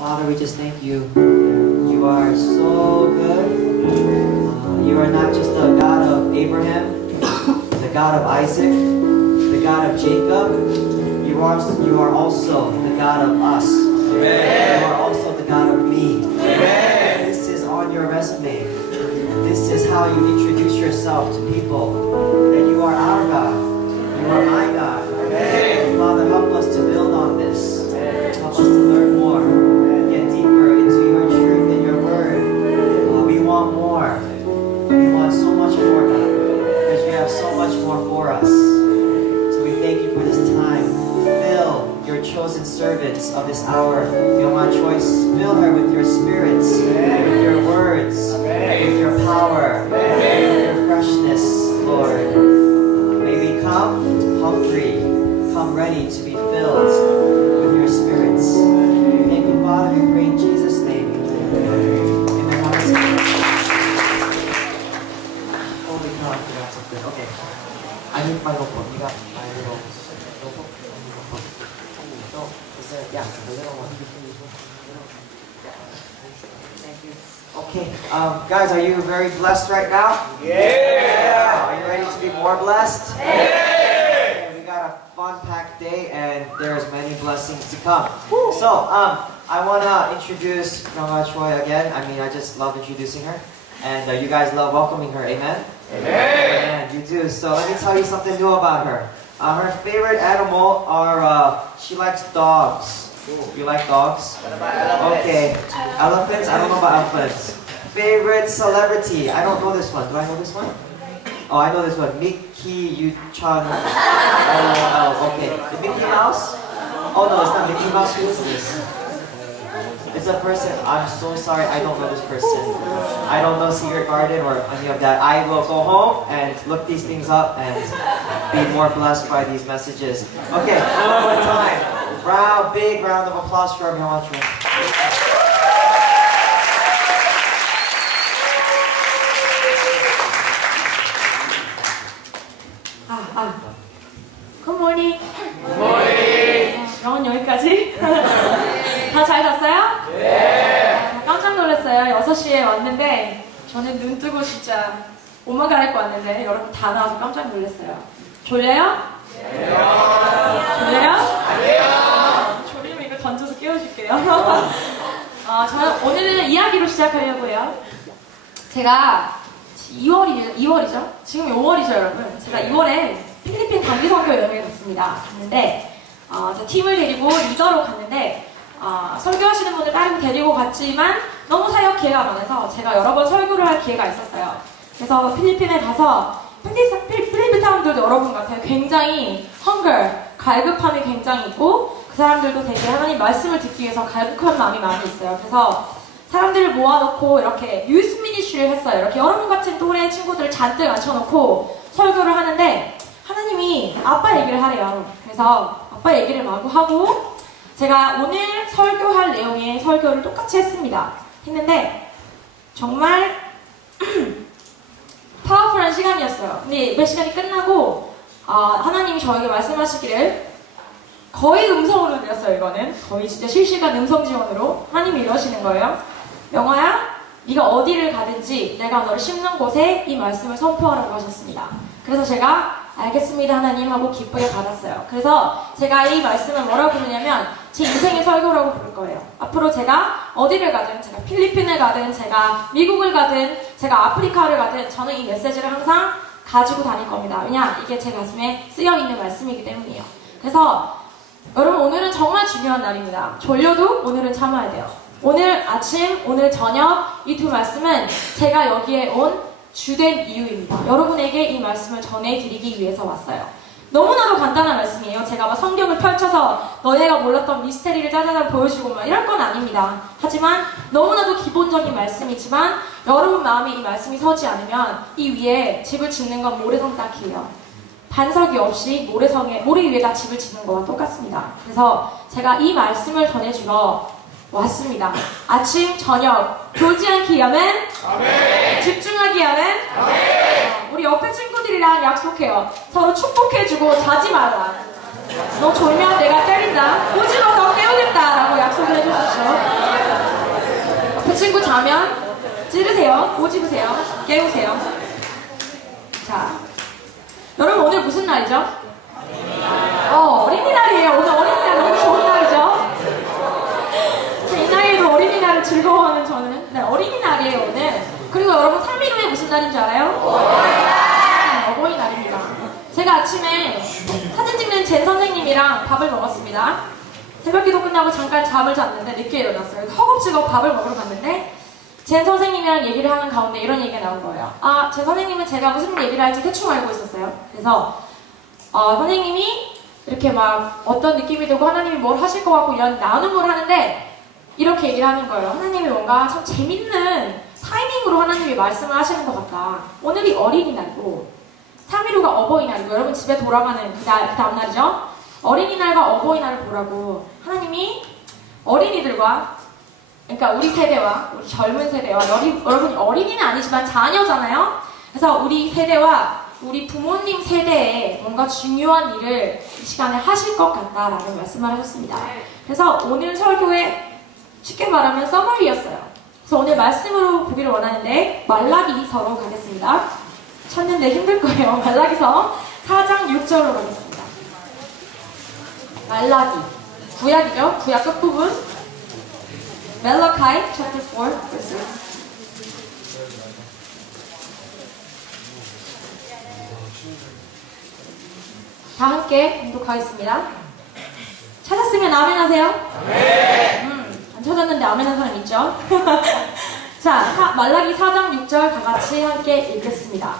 Father, we just thank you. You are so good. You are not just the God of Abraham, the God of Isaac, the God of Jacob. You are also the God of us. Amen. You are also the God of me. Amen. This is on your resume. This is how you introduce yourself to people. That you are our God. You are my God. Amen. Father, help us to build on this. Help us to learn more. Get deeper into your truth and your word. We want more. We want so much more, God. Because you have so much more for us. So we thank you for this time. Fill your chosen servants of this hour. Feel my choice. Fill her with your spirits, with your words, with your power, with your freshness, Lord. May we come hungry, come ready to be filled with your spirits. Thank you, Father. We pray in Jesus' name. Amen. Holy cow, I forgot something. Okay. I need my notebook. You got my little notebook? No, is there? Yeah, the little one. Thank you. Okay, guys, are you very blessed right now? Yeah! Are you ready to be more blessed? Yeah! Okay, we got a fun-packed day, and there's many blessings to come. Woo. So, I want to introduce Myunghwa Choi again. I mean, I just love introducing her. And you guys love welcoming her, amen? Amen! You do. So let me tell you something new about her. Her favorite animal are, she likes dogs. You like dogs? What about elephants? Okay. Elephants? I don't know about elephants. Favorite celebrity? I don't know this one. Do I know this one? Oh, I know this one. Mickey Yuchan. Oh, okay. The Mickey Mouse? Oh no, it's not Mickey Mouse. Who is this? It's a person. I'm so sorry. I don't know this person. I don't know Secret Garden or any of that. I will go home and look these things up and be more blessed by these messages. Okay, one more time. Big round of applause for Myunghwa Choi. Good morning. Good morning. 영어는 여기까지. 다 잘 잤어요? 네. 깜짝 놀랐어요. 6시에 왔는데 저는 눈 뜨고 진짜 옷만 갈아입고 왔는데 여러분 다 나와서 깜짝 놀랐어요. 졸려요? 네. 졸려요? 아니요. 졸리면 이거 던져서 깨워줄게요. 저는 오늘은 이야기로 시작하려고 해요. 제가 2월이죠? 지금 5월이죠, 여러분. 제가 2월에 필리핀 단기 선교 여행을 갔습니다. 갔는데 제 팀을 데리고 리더로 갔는데 설교하시는 분을 따로 데리고 갔지만 너무 사역 기회가 많아서 제가 여러 번 설교를 할 기회가 있었어요. 그래서 필리핀에 가서 필리핀 사람들도 여러분 같아요. 굉장히 갈급함이 굉장히 있고 그 사람들도 되게 하나님 말씀을 듣기 위해서 갈급한 마음이 많이 있어요. 그래서 사람들을 모아놓고 이렇게 유스 미니스트리를 했어요. 이렇게 여러분 같은 또래 친구들을 잔뜩 앉혀놓고 설교를 하는데 하나님이 아빠 얘기를 하래요. 그래서 아빠 얘기를 마구 하고 제가 오늘 설교할 내용의 설교를 똑같이 했는데 정말 파워풀한 시간이었어요. 근데 몇 시간이 끝나고 하나님이 저에게 말씀하시기를 거의 음성으로 들렸어요. 이거는 거의 진짜 실시간 음성 지원으로 하나님이 이러시는 거예요. 명화야, 네가 어디를 가든지 내가 너를 심는 곳에 이 말씀을 선포하라고 하셨습니다. 그래서 제가 알겠습니다 하나님 하고 기쁘게 받았어요. 그래서 제가 이 말씀을 뭐라고 부르냐면 제 인생의 설교라고 부를 거예요. 앞으로 제가 어디를 가든, 제가 필리핀을 가든, 제가 미국을 가든, 제가 아프리카를 가든 저는 이 메시지를 항상 가지고 다닐 겁니다. 왜냐? 이게 제 가슴에 쓰여있는 말씀이기 때문이에요. 그래서 여러분 오늘은 정말 중요한 날입니다. 졸려도 오늘은 참아야 돼요. 오늘 아침, 오늘 저녁 이 두 말씀은 제가 여기에 온 주된 이유입니다. 여러분에게 이 말씀을 전해드리기 위해서 왔어요. 너무나도 간단한 말씀이에요. 제가 막 성경을 펼쳐서 너네가 몰랐던 미스테리를 짜자잔 보여주고 막 이럴 건 아닙니다. 하지만 너무나도 기본적인 말씀이지만 여러분 마음에 이 말씀이 서지 않으면 이 위에 집을 짓는 건 모래성 쌓기예요. 반석이 없이 모래 위에다 집을 짓는 거와 똑같습니다. 그래서 제가 이 말씀을 전해주러 왔습니다. 아침, 저녁 졸지 않기 하면 아멘. 집중하기 하면 아멘. 우리 옆에 친구들이랑 약속해요. 서로 축복해주고 자지 마라. 너 졸면 내가 때린다. 꼬집어서 깨우겠다 라고 약속을 해주십시오. 친구 자면 찌르세요. 꼬집으세요. 깨우세요. 자, 여러분 오늘 무슨 날이죠? 어린이날이에요. 오늘 어린이날 너무 좋은 날이죠? 이 나이에도 어린이날을 즐거워하는 저는. 네, 어린이날이에요 오늘. 그리고 여러분 3일 후에 무슨 날인 줄 알아요? 어버이날입니다. 제가 아침에 사진 찍는 젠 선생님이랑 밥을 먹었습니다. 새벽기도 끝나고 잠깐 잠을 잤는데 늦게 일어났어요. 허겁지겁 밥을 먹으러 갔는데 젠 선생님이랑 얘기를 하는 가운데 이런 얘기가 나온 거예요. 젠 선생님은 제가 무슨 얘기를 할지 대충 알고 있었어요. 그래서 선생님이 이렇게 막 어떤 느낌이 들고 하나님이 뭘 하실 것 같고 이런 나눔을 하는데 이렇게 얘기를 하는 거예요. 하나님이 뭔가 참 재밌는 타이밍으로 하나님이 말씀을 하시는 것 같다. 오늘이 어린이날이고 3일 후가 어버이날이고 여러분 집에 돌아가는 그 다음 날이죠. 어린이날과 어버이날을 보라고 하나님이 어린이들과 그러니까 우리 세대와 우리 젊은 세대와 여러분이 어린이는 아니지만 자녀잖아요. 그래서 우리 세대와 우리 부모님 세대에 뭔가 중요한 일을 이 시간에 하실 것 같다라는 말씀을 하셨습니다. 그래서 오늘 설교에 쉽게 말하면 서머리였어요. 그래서 오늘 말씀으로 보기를 원하는데 말라기서로 가겠습니다. 찾는데 힘들 거예요. 말라기서 4장 6절로 가겠습니다. 말라기 구약이죠? 구약 끝부분 Malachi chapter 4 verse 6. 다 함께 공독하겠습니다. 찾았으면 아멘 하세요. 안 찾았는데 아멘 한 사람 있죠? 자, 말라기 4장 6절 다 같이 함께 읽겠습니다.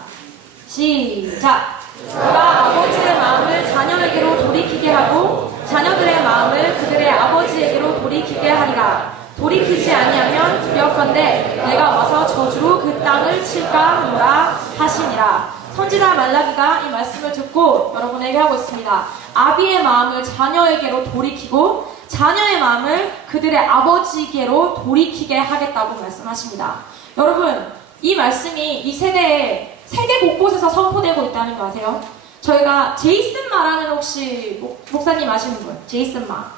시작! 그가 아버지의 마음을 자녀에게로 돌이키게 하고 자녀들의 마음을 그들의 아버지에게로 돌이키게 하리라. 돌이키지 아니하면 두렵건대 내가 와서 저주로 그 땅을 칠까 하노라 하시니라. 선지자 말라기가 이 말씀을 듣고 여러분에게 하고 있습니다. 아비의 마음을 자녀에게로 돌이키고 자녀의 마음을 그들의 아버지에게로 돌이키게 하겠다고 말씀하십니다. 여러분 이 말씀이 이 세대에 세계 곳곳에서 선포되고 있다는 거 아세요? 저희가 제이슨 마라는 혹시 목사님 아시는 분? 제이슨 마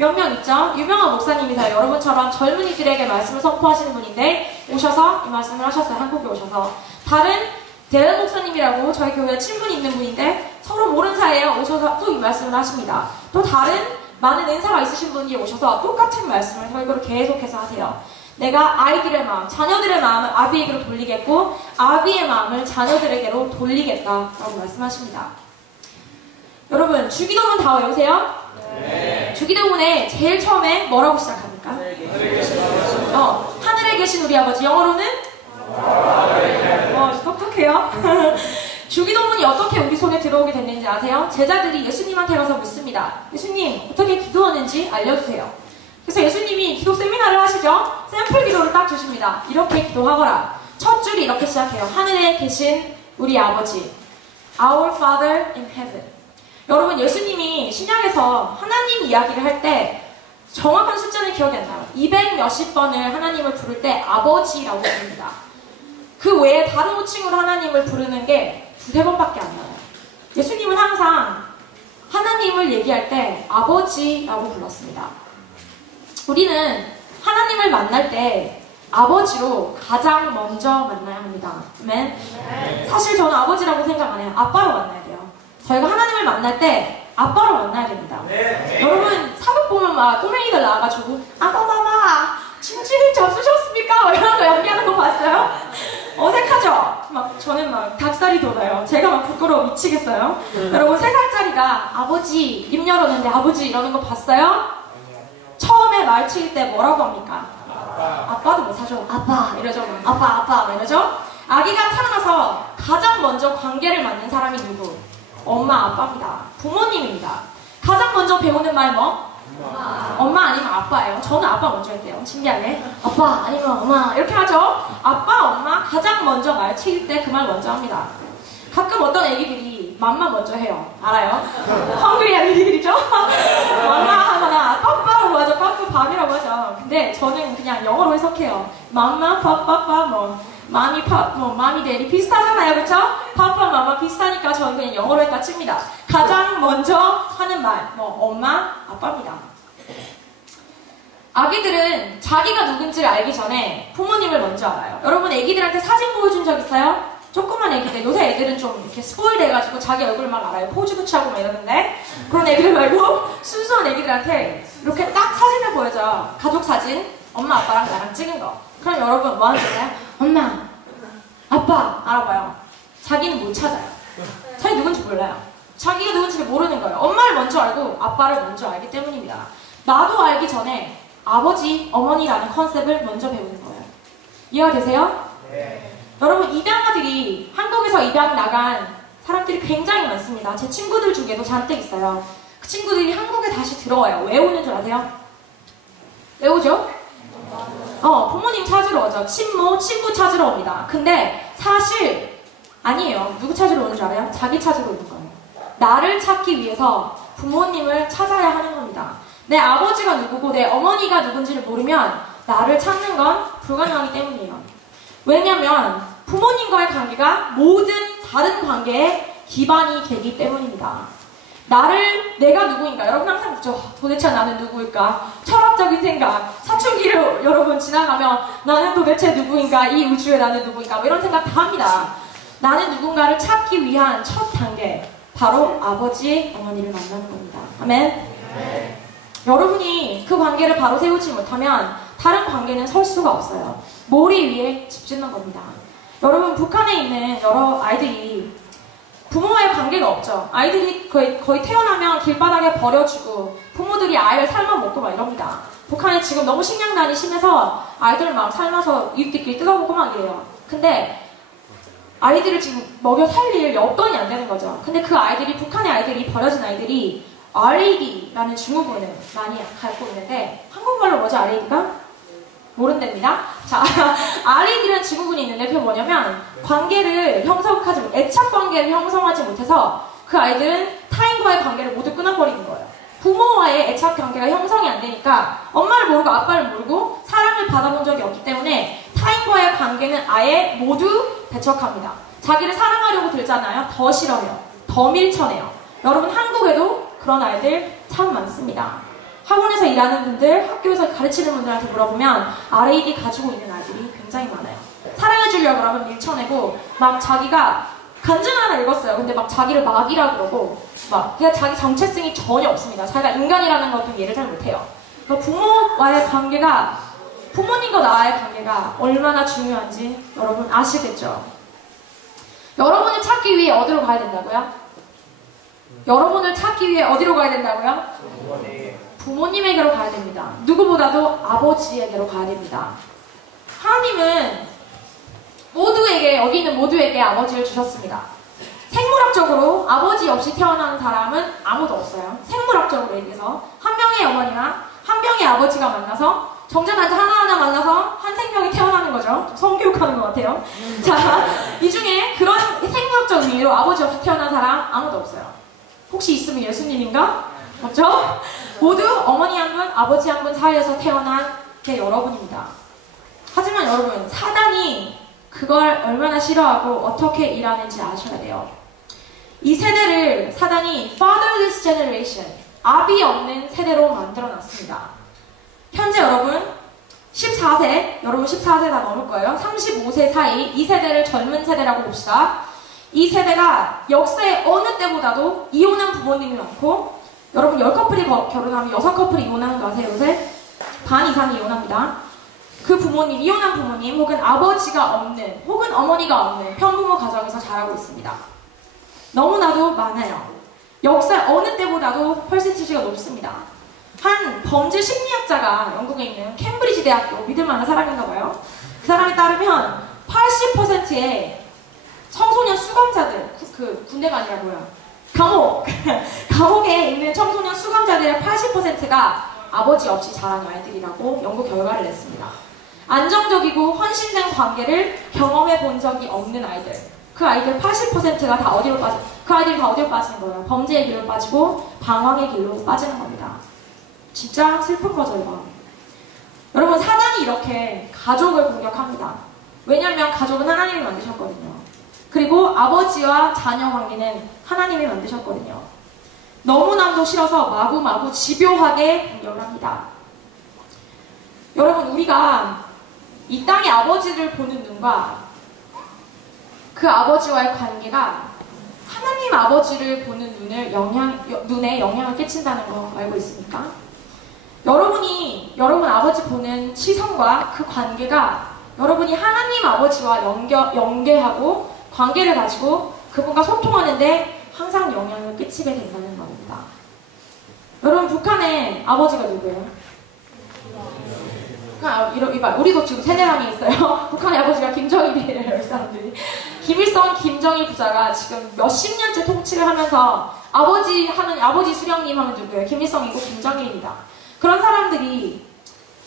몇 명 있죠? 유명한 목사님이세요. 여러분처럼 젊은이들에게 말씀을 선포하시는 분인데 오셔서 이 말씀을 하셨어요. 한국에 오셔서. 다른 대현 목사님이라고 저희 교회에 친분이 있는 분인데 서로 모르는 사이에 오셔서 또 이 말씀을 하십니다. 또 다른 많은 은사가 있으신 분이 오셔서 똑같은 말씀을 설교를 계속해서 하세요. 내가 아이들의 마음, 자녀들의 마음을 아비에게로 돌리겠고 아비의 마음을 자녀들에게로 돌리겠다라고 말씀하십니다. 여러분 주기도문 다 외우세요? 네. 주기도문에 제일 처음에 뭐라고 시작합니까? 하늘에 계신 우리 아버지. 영어로는? 똑똑해요. 주기도문이 어떻게 우리 손에 들어오게 됐는지 아세요? 제자들이 예수님한테 가서 묻습니다. 예수님 어떻게 기도하는지 알려주세요. 그래서 예수님이 기도 세미나를 하시죠? 샘플 기도를 딱 주십니다. 이렇게 기도하거라. 첫 줄이 이렇게 시작해요. 하늘에 계신 우리 아버지, Our Father in Heaven. 여러분 예수님이 신약에서 하나님 이야기를 할 때 정확한 숫자는 기억이 안 나요. 200 몇십 번을 하나님을 부를 때 아버지라고 부릅니다. 그 외에 다른 호칭으로 하나님을 부르는 게 두세 번밖에 안 나와요. 예수님은 항상 하나님을 얘기할 때 아버지라고 불렀습니다. 우리는 하나님을 만날 때 아버지로 가장 먼저 만나야 합니다. 아멘. 사실 저는 아버지라고 생각 안 해요. 아빠로 만나야 돼요. 저희가 하나님을 만날 때 아빠로 만나야 됩니다. 여러분 사극 보면 막 꼬맹이들 나와가지고 아빠 마마 짐 잡수셨습니까? 이런 거 연기하는 거 봤어요? 어색하죠? 막 저는 막 닭살이 돋아요. 제가 막 부끄러워 미치겠어요. 여러분 3살짜리가 아버지 입 열었는데 아버지 이러는 거 봤어요? 처음에 말 칠 때 뭐라고 합니까? 아빠도 못하죠. 아빠 이러죠. 아빠 이러죠. 아기가 태어나서 가장 먼저 관계를 맺는 사람이 누구? 엄마 아빠입니다. 부모님입니다. 가장 먼저 배우는 말 뭐? 엄마 아니면 아빠예요. 저는 아빠 먼저 할게요. 신기하네. 아빠 아니면 엄마 이렇게 하죠. 아빠 엄마 가장 먼저 말 칠 때 그 말 먼저 합니다. 가끔 어떤 애기들이 맘마 먼저 해요. 알아요? 헝그리한 애기들이죠? 맘마 하거나 빠빠라고 하죠. 빠빠 밥이라고 하죠. 근데 저는 그냥 영어로 해석해요. 맘마 빠빠빠 뭐 마미 파, 뭐 마미 데디 비슷하잖아요, 그렇죠? 파파 마마 비슷하니까 저는 그냥 영어로 했다 칩니다. 가장 먼저 하는 말, 뭐 엄마, 아빠입니다. 아기들은 자기가 누군지를 알기 전에 부모님을 먼저 알아요. 여러분 애기들한테 사진 보여준 적 있어요? 조그만 애기들, 요새 애들은 좀 이렇게 스포일 돼가지고 자기 얼굴 막 알아요. 포즈 붙이하고 막 이러는데 그런 애기들 말고 순수한 애기들한테 이렇게 딱 사진을 보여줘요. 가족 사진, 엄마 아빠랑 나랑 찍은 거. 그럼 여러분 뭐 하는 거예요? 엄마, 아빠 알아봐요. 자기는 못 찾아요. 자기 누군지 몰라요. 자기가 누군지를 모르는 거예요. 엄마를 먼저 알고 아빠를 먼저 알기 때문입니다. 나도 알기 전에 아버지, 어머니라는 컨셉을 먼저 배우는 거예요. 이해가 되세요? 네. 여러분 입양아들이 한국에서 입양 나간 사람들이 굉장히 많습니다. 제 친구들 중에도 잔뜩 있어요. 그 친구들이 한국에 다시 들어와요. 왜 오는 줄 아세요? 왜 오죠? 부모님 찾으러 오죠. 친모, 친구 찾으러 옵니다. 근데 사실 아니에요. 누구 찾으러 오는 줄 알아요? 자기 찾으러 오는 거예요. 나를 찾기 위해서 부모님을 찾아야 하는 겁니다. 내 아버지가 누구고 내 어머니가 누군지를 모르면 나를 찾는 건 불가능하기 때문이에요. 왜냐면 부모님과의 관계가 모든 다른 관계의 기반이 되기 때문입니다. 내가 누구인가? 여러분 항상 묻죠. 도대체 나는 누구일까? 철학적인 생각. 사춘기를 여러분 지나가면 나는 도대체 누구인가? 이 우주에 나는 누구인가? 뭐 이런 생각 다 합니다. 나는 누군가를 찾기 위한 첫 단계. 바로 아버지, 어머니를 만나는 겁니다. 아멘? 네. 여러분이 그 관계를 바로 세우지 못하면 다른 관계는 설 수가 없어요. 모리 위에 집 짓는 겁니다. 여러분 북한에 있는 여러 아이들이 부모와의 관계가 없죠. 아이들이 거의 태어나면 길바닥에 버려주고 부모들이 아이를 삶아 먹고 막 이럽니다. 북한에 지금 너무 식량난이 심해서 아이들 막 삶아서 이웃들끼리 뜯어먹고 막 이래요. 근데 아이들을 지금 먹여 살릴 여건이 안 되는 거죠. 근데 그 아이들이, 북한의 아이들이, 버려진 아이들이 RAD라는 증후군을 많이 갖고 있는데 한국말로 뭐죠? RAD가? 모른답니다. 자, RAD라는 증후군이 있는데 그게 뭐냐면 애착 관계를 형성하지 못해서 그 아이들은 타인과의 관계를 모두 끊어버리는 거예요. 부모와의 애착 관계가 형성이 안 되니까 엄마를 모르고 아빠를 모르고 사랑을 받아본 적이 없기 때문에 타인과의 관계는 아예 모두 배척합니다. 자기를 사랑하려고 들잖아요. 더 싫어해요. 더 밀쳐내요. 여러분 한국에도 그런 아이들 참 많습니다. 학원에서 일하는 분들, 학교에서 가르치는 분들한테 물어보면 RAD 가지고 있는 아이들이 굉장히 많아요. 사랑해주려고 그러면 밀쳐내고 막 자기가 간증 하나 읽었어요. 근데 막 자기를 막이라 그러고 막 그냥 자기 정체성이 전혀 없습니다. 자기가 인간이라는 것도 이해를 잘 못해요. 그러니까 부모와의 관계가, 부모님과 나와의 관계가 얼마나 중요한지 여러분 아시겠죠? 여러분을 찾기 위해 어디로 가야 된다고요? 여러분을 찾기 위해 어디로 가야 된다고요? 부모님에게로 가야 됩니다. 누구보다도 아버지에게로 가야 됩니다. 하나님은 모두에게, 여기 있는 모두에게 아버지를 주셨습니다. 생물학적으로 아버지 없이 태어난 사람은 아무도 없어요. 생물학적으로 얘기해서 한 명의 어머니나 한 명의 아버지가 만나서 정자난자 하나하나 만나서 한 생명이 태어나는 거죠. 성교육하는 것 같아요. 자, 이 중에 그런 생물학적 의미로 아버지 없이 태어난 사람 아무도 없어요. 혹시 있으면 예수님인가? 없죠? 모두 어머니 한 분, 아버지 한 분 사이에서 태어난 게 여러분입니다. 하지만 여러분, 사단이 그걸 얼마나 싫어하고 어떻게 일하는지 아셔야 돼요. 이 세대를 사단이 fatherless generation, 아비 없는 세대로 만들어놨습니다. 현재 여러분 14세, 여러분 14세 다 넘을 거예요. 35세 사이 이 세대를 젊은 세대라고 봅시다. 이 세대가 역사의 어느 때보다도 이혼한 부모님이 많고, 여러분 10커플이 결혼하면 6커플이 이혼하는 거 아세요? 요새? 반 이상이 이혼합니다. 그 부모님, 이혼한 부모님 혹은 아버지가 없는 혹은 어머니가 없는 편부모 가정에서 자라고 있습니다. 너무나도 많아요. 역사 어느 때보다도 퍼센티지가 높습니다. 한 범죄 심리학자가 영국에 있는 캠브리지 대학교, 믿을 만한 사람인가 봐요. 그 사람에 따르면 80%의 청소년 수감자들, 군대가 아니라 뭐야? 감옥에 있는 청소년 수감자들의 80%가 아버지 없이 자란 아이들이라고 연구 결과를 냈습니다. 안정적이고 헌신된 관계를 경험해 본 적이 없는 아이들. 그 아이들 80%가 다 어디로 그 아이들이 다 어디로 빠지는 거예요? 범죄의 길로 빠지고 방황의 길로 빠지는 겁니다. 진짜 슬픈 거죠, 이거. 여러분, 사단이 이렇게 가족을 공격합니다. 왜냐면 가족은 하나님이 만드셨거든요. 그리고 아버지와 자녀 관계는 하나님이 만드셨거든요. 너무나도 싫어서 마구마구 집요하게 공격을 합니다. 여러분, 우리가 이 땅의 아버지를 보는 눈과 그 아버지와의 관계가 하나님 아버지를 보는 눈에 영향을 끼친다는 거 알고 있습니까? 여러분 아버지 보는 시선과 그 관계가 여러분이 하나님 아버지와 연계하고 관계를 가지고 그분과 소통하는데 항상 영향을 끼치게 된다는 겁니다. 여러분, 북한의 아버지가 누구예요? 우리도 지금 세네랑이 있어요. 북한의 아버지가 김정일이래요, 이 사람들이. 김일성, 김정일 부자가 지금 몇십 년째 통치를 하면서 아버지 수령님 하면 누구예요? 김일성이고 김정일입니다. 그런 사람들이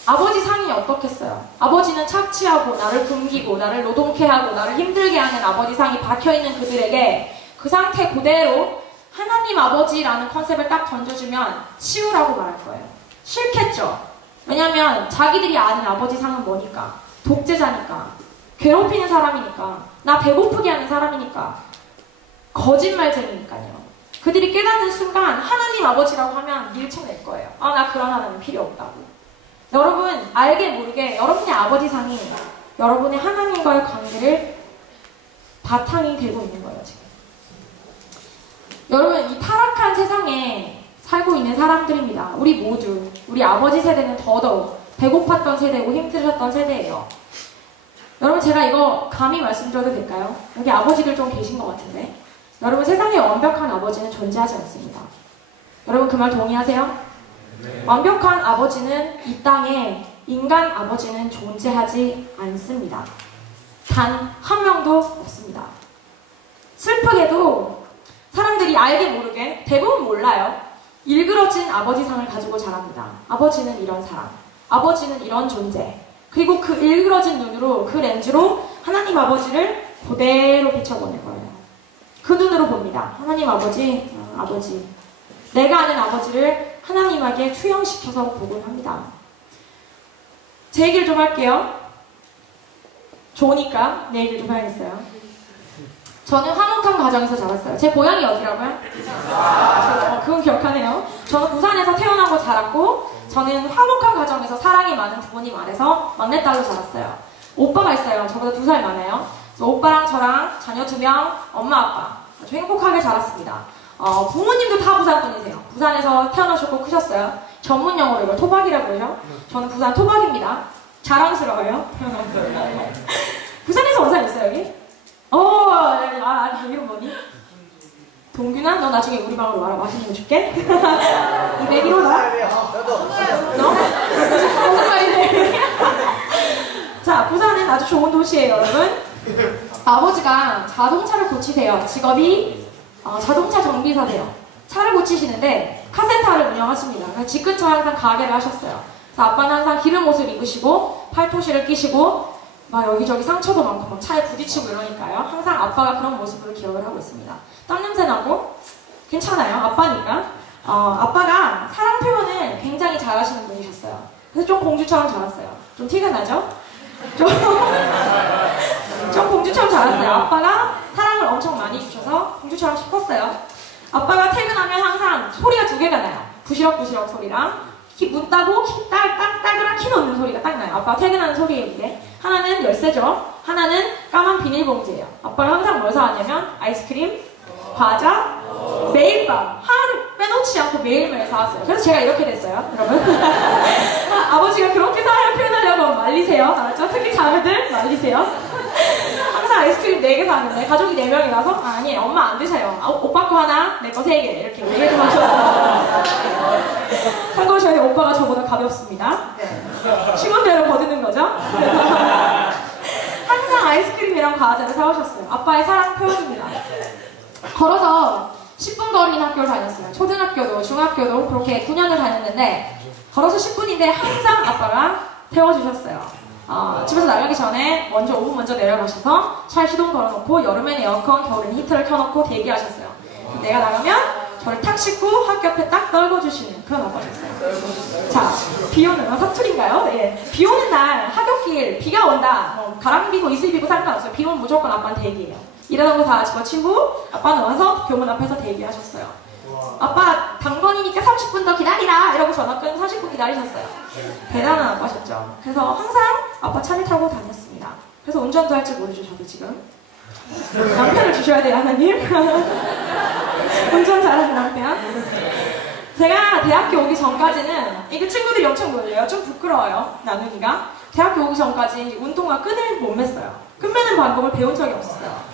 아버지 상이 어떻겠어요? 아버지는 착취하고 나를 굶기고 나를 노동케 하고 나를 힘들게 하는 아버지 상이 박혀있는 그들에게 그 상태 그대로 하나님 아버지라는 컨셉을 딱 던져주면 치우라고 말할 거예요. 싫겠죠? 왜냐면 자기들이 아는 아버지 상은 뭐니까? 독재자니까, 괴롭히는 사람이니까, 나 배고프게 하는 사람이니까, 거짓말쟁이니까요. 그들이 깨닫는 순간 하나님 아버지라고 하면 밀쳐낼 거예요. 아, 나 그런 하나님 필요 없다고. 여러분, 알게 모르게 여러분의 아버지 상이 여러분의 하나님과의 관계를 바탕이 되고 있는 거예요, 지금. 여러분, 이 타락한 세상에 살고 있는 사람들입니다. 우리 모두, 우리 아버지 세대는 더더욱 배고팠던 세대고 힘드셨던 세대예요. 여러분, 제가 이거 감히 말씀드려도 될까요? 여기 아버지들 좀 계신 것 같은데. 여러분, 세상에 완벽한 아버지는 존재하지 않습니다. 여러분, 그 말 동의하세요? 네. 완벽한 아버지는 이 땅에 인간 아버지는 존재하지 않습니다. 단 한 명도 없습니다. 슬프게도 사람들이 알게 모르게 대부분 몰라요. 일그러진 아버지 상을 가지고 자랍니다. 아버지는 이런 사람, 아버지는 이런 존재. 그리고 그 일그러진 눈으로, 그 렌즈로 하나님 아버지를 그대로 비춰보는 거예요. 그 눈으로 봅니다. 하나님 아버지, 아버지. 내가 아는 아버지를 하나님에게 투영시켜서 보곤 합니다. 제 얘기를 좀 할게요. 좋으니까 내 얘기를 좀 해야겠어요. 저는 화목한 가정에서 자랐어요. 제 고향이 어디라고요? 그건 기억하네요. 저는 부산에서 태어나고 자랐고, 저는 화목한 가정에서 사랑이 많은 부모님 아래서 막내딸로 자랐어요. 오빠가 있어요. 저보다 2살 많아요. 그래서 오빠랑 저랑 자녀 2명, 엄마, 아빠. 아주 행복하게 자랐습니다. 부모님도 다 부산 분이세요. 부산에서 태어나셨고 크셨어요. 전문 용어로 이걸 토박이라고 해요. 저는 부산 토박입니다. 자랑스러워요. 부산에서 온 사람 있어요, 여기? 이름 뭐니? 동균아? 너 나중에 우리 방으로 와라. 맛있는 거 줄게. 201호다? 너? 무슨 말이네. 자, 부산은 아주 좋은 도시예요, 여러분. 아버지가 자동차를 고치세요. 직업이 자동차 정비사세요. 차를 고치시는데 카센터를 운영하십니다. 집 근처에 항상 가게를 하셨어요. 그래서 아빠는 항상 기름 옷을 입으시고 팔토시를 끼시고 막 여기저기 상처도 많고 막 차에 부딪히고 이러니까요. 항상 아빠가 그런 모습으로 기억을 하고 있습니다. 땀 냄새 나고 괜찮아요. 아빠니까. 아빠가 사랑 표현을 굉장히 잘하시는 분이셨어요. 그래서 좀 공주처럼 자랐어요. 좀 티가 나죠? 좀 공주처럼 자랐어요. 아빠가 사랑을 엄청 많이 주셔서 공주처럼 싶었어요. 아빠가 퇴근하면 항상 소리가 2개가 나요. 부시럭부시럭 소리랑 문 따고 따그락 키 놓는 소리가 딱 나요. 아빠가 퇴근하는 소리예요, 이게. 하나는 열쇠죠. 하나는 까만 비닐봉지예요. 아빠가 항상 뭘 사왔냐면 아이스크림, 과자, 매일 밤 하루 빼놓지 않고 매일매일 사왔어요. 그래서 제가 이렇게 됐어요, 여러분. 아버지가 그렇게 사랑을 표현하려고 말리세요. 알았죠? 특히 자매들 말리세요. 항상 아이스크림 4개 사왔는데 가족이 4명이라서 아니 엄마 안 드세요. 오빠 거 하나, 내 거 3개 이렇게 4개 좀 하셨어요. 참고로 저희 오빠가 저보다 가볍습니다. 시몬대로 거두는 거죠. 항상 아이스크림이랑 과자를 사오셨어요. 아빠의 사랑 표현입니다. 걸어서 10분 거리인 학교를 다녔어요. 초등학교도 중학교도 그렇게 9년을 다녔는데 걸어서 10분인데 항상 아빠가 태워주셨어요. 집에서 나가기 전에 5분 먼저 내려가셔서 차에 시동 걸어놓고 여름엔 에어컨, 겨울엔 히터를 켜놓고 대기하셨어요. 내가 나가면 저를 탁 싣고 학교 앞에 딱 떨궈주시는 그런 아빠셨어요. 자, 비 오는 사투리인가요? 예. 비 오는 날 하굣길 비가 온다. 가랑비고 이슬비고 상관없어요. 비 오면 무조건 아빠는 대기해요. 일하던 거 다 집어치우고 아빠는 와서 교문 앞에서 대기하셨어요. 아빠 당번이니까 30분 더 기다리라 이러고 전화 끈 40분 기다리셨어요. 대단한 아빠셨죠. 그래서 항상 아빠 차를 타고 다녔습니다. 그래서 운전도 할 줄 모르죠, 저도 지금. 남편을 주셔야 돼요, 하나님. 운전 잘하는 남편. 제가 대학교 오기 전까지는, 이게 친구들이 엄청 놀려요. 좀 부끄러워요, 나누기가. 대학교 오기 전까지 운동화 끈을 못 맸어요. 끈 매는 방법을 배운 적이 없었어요.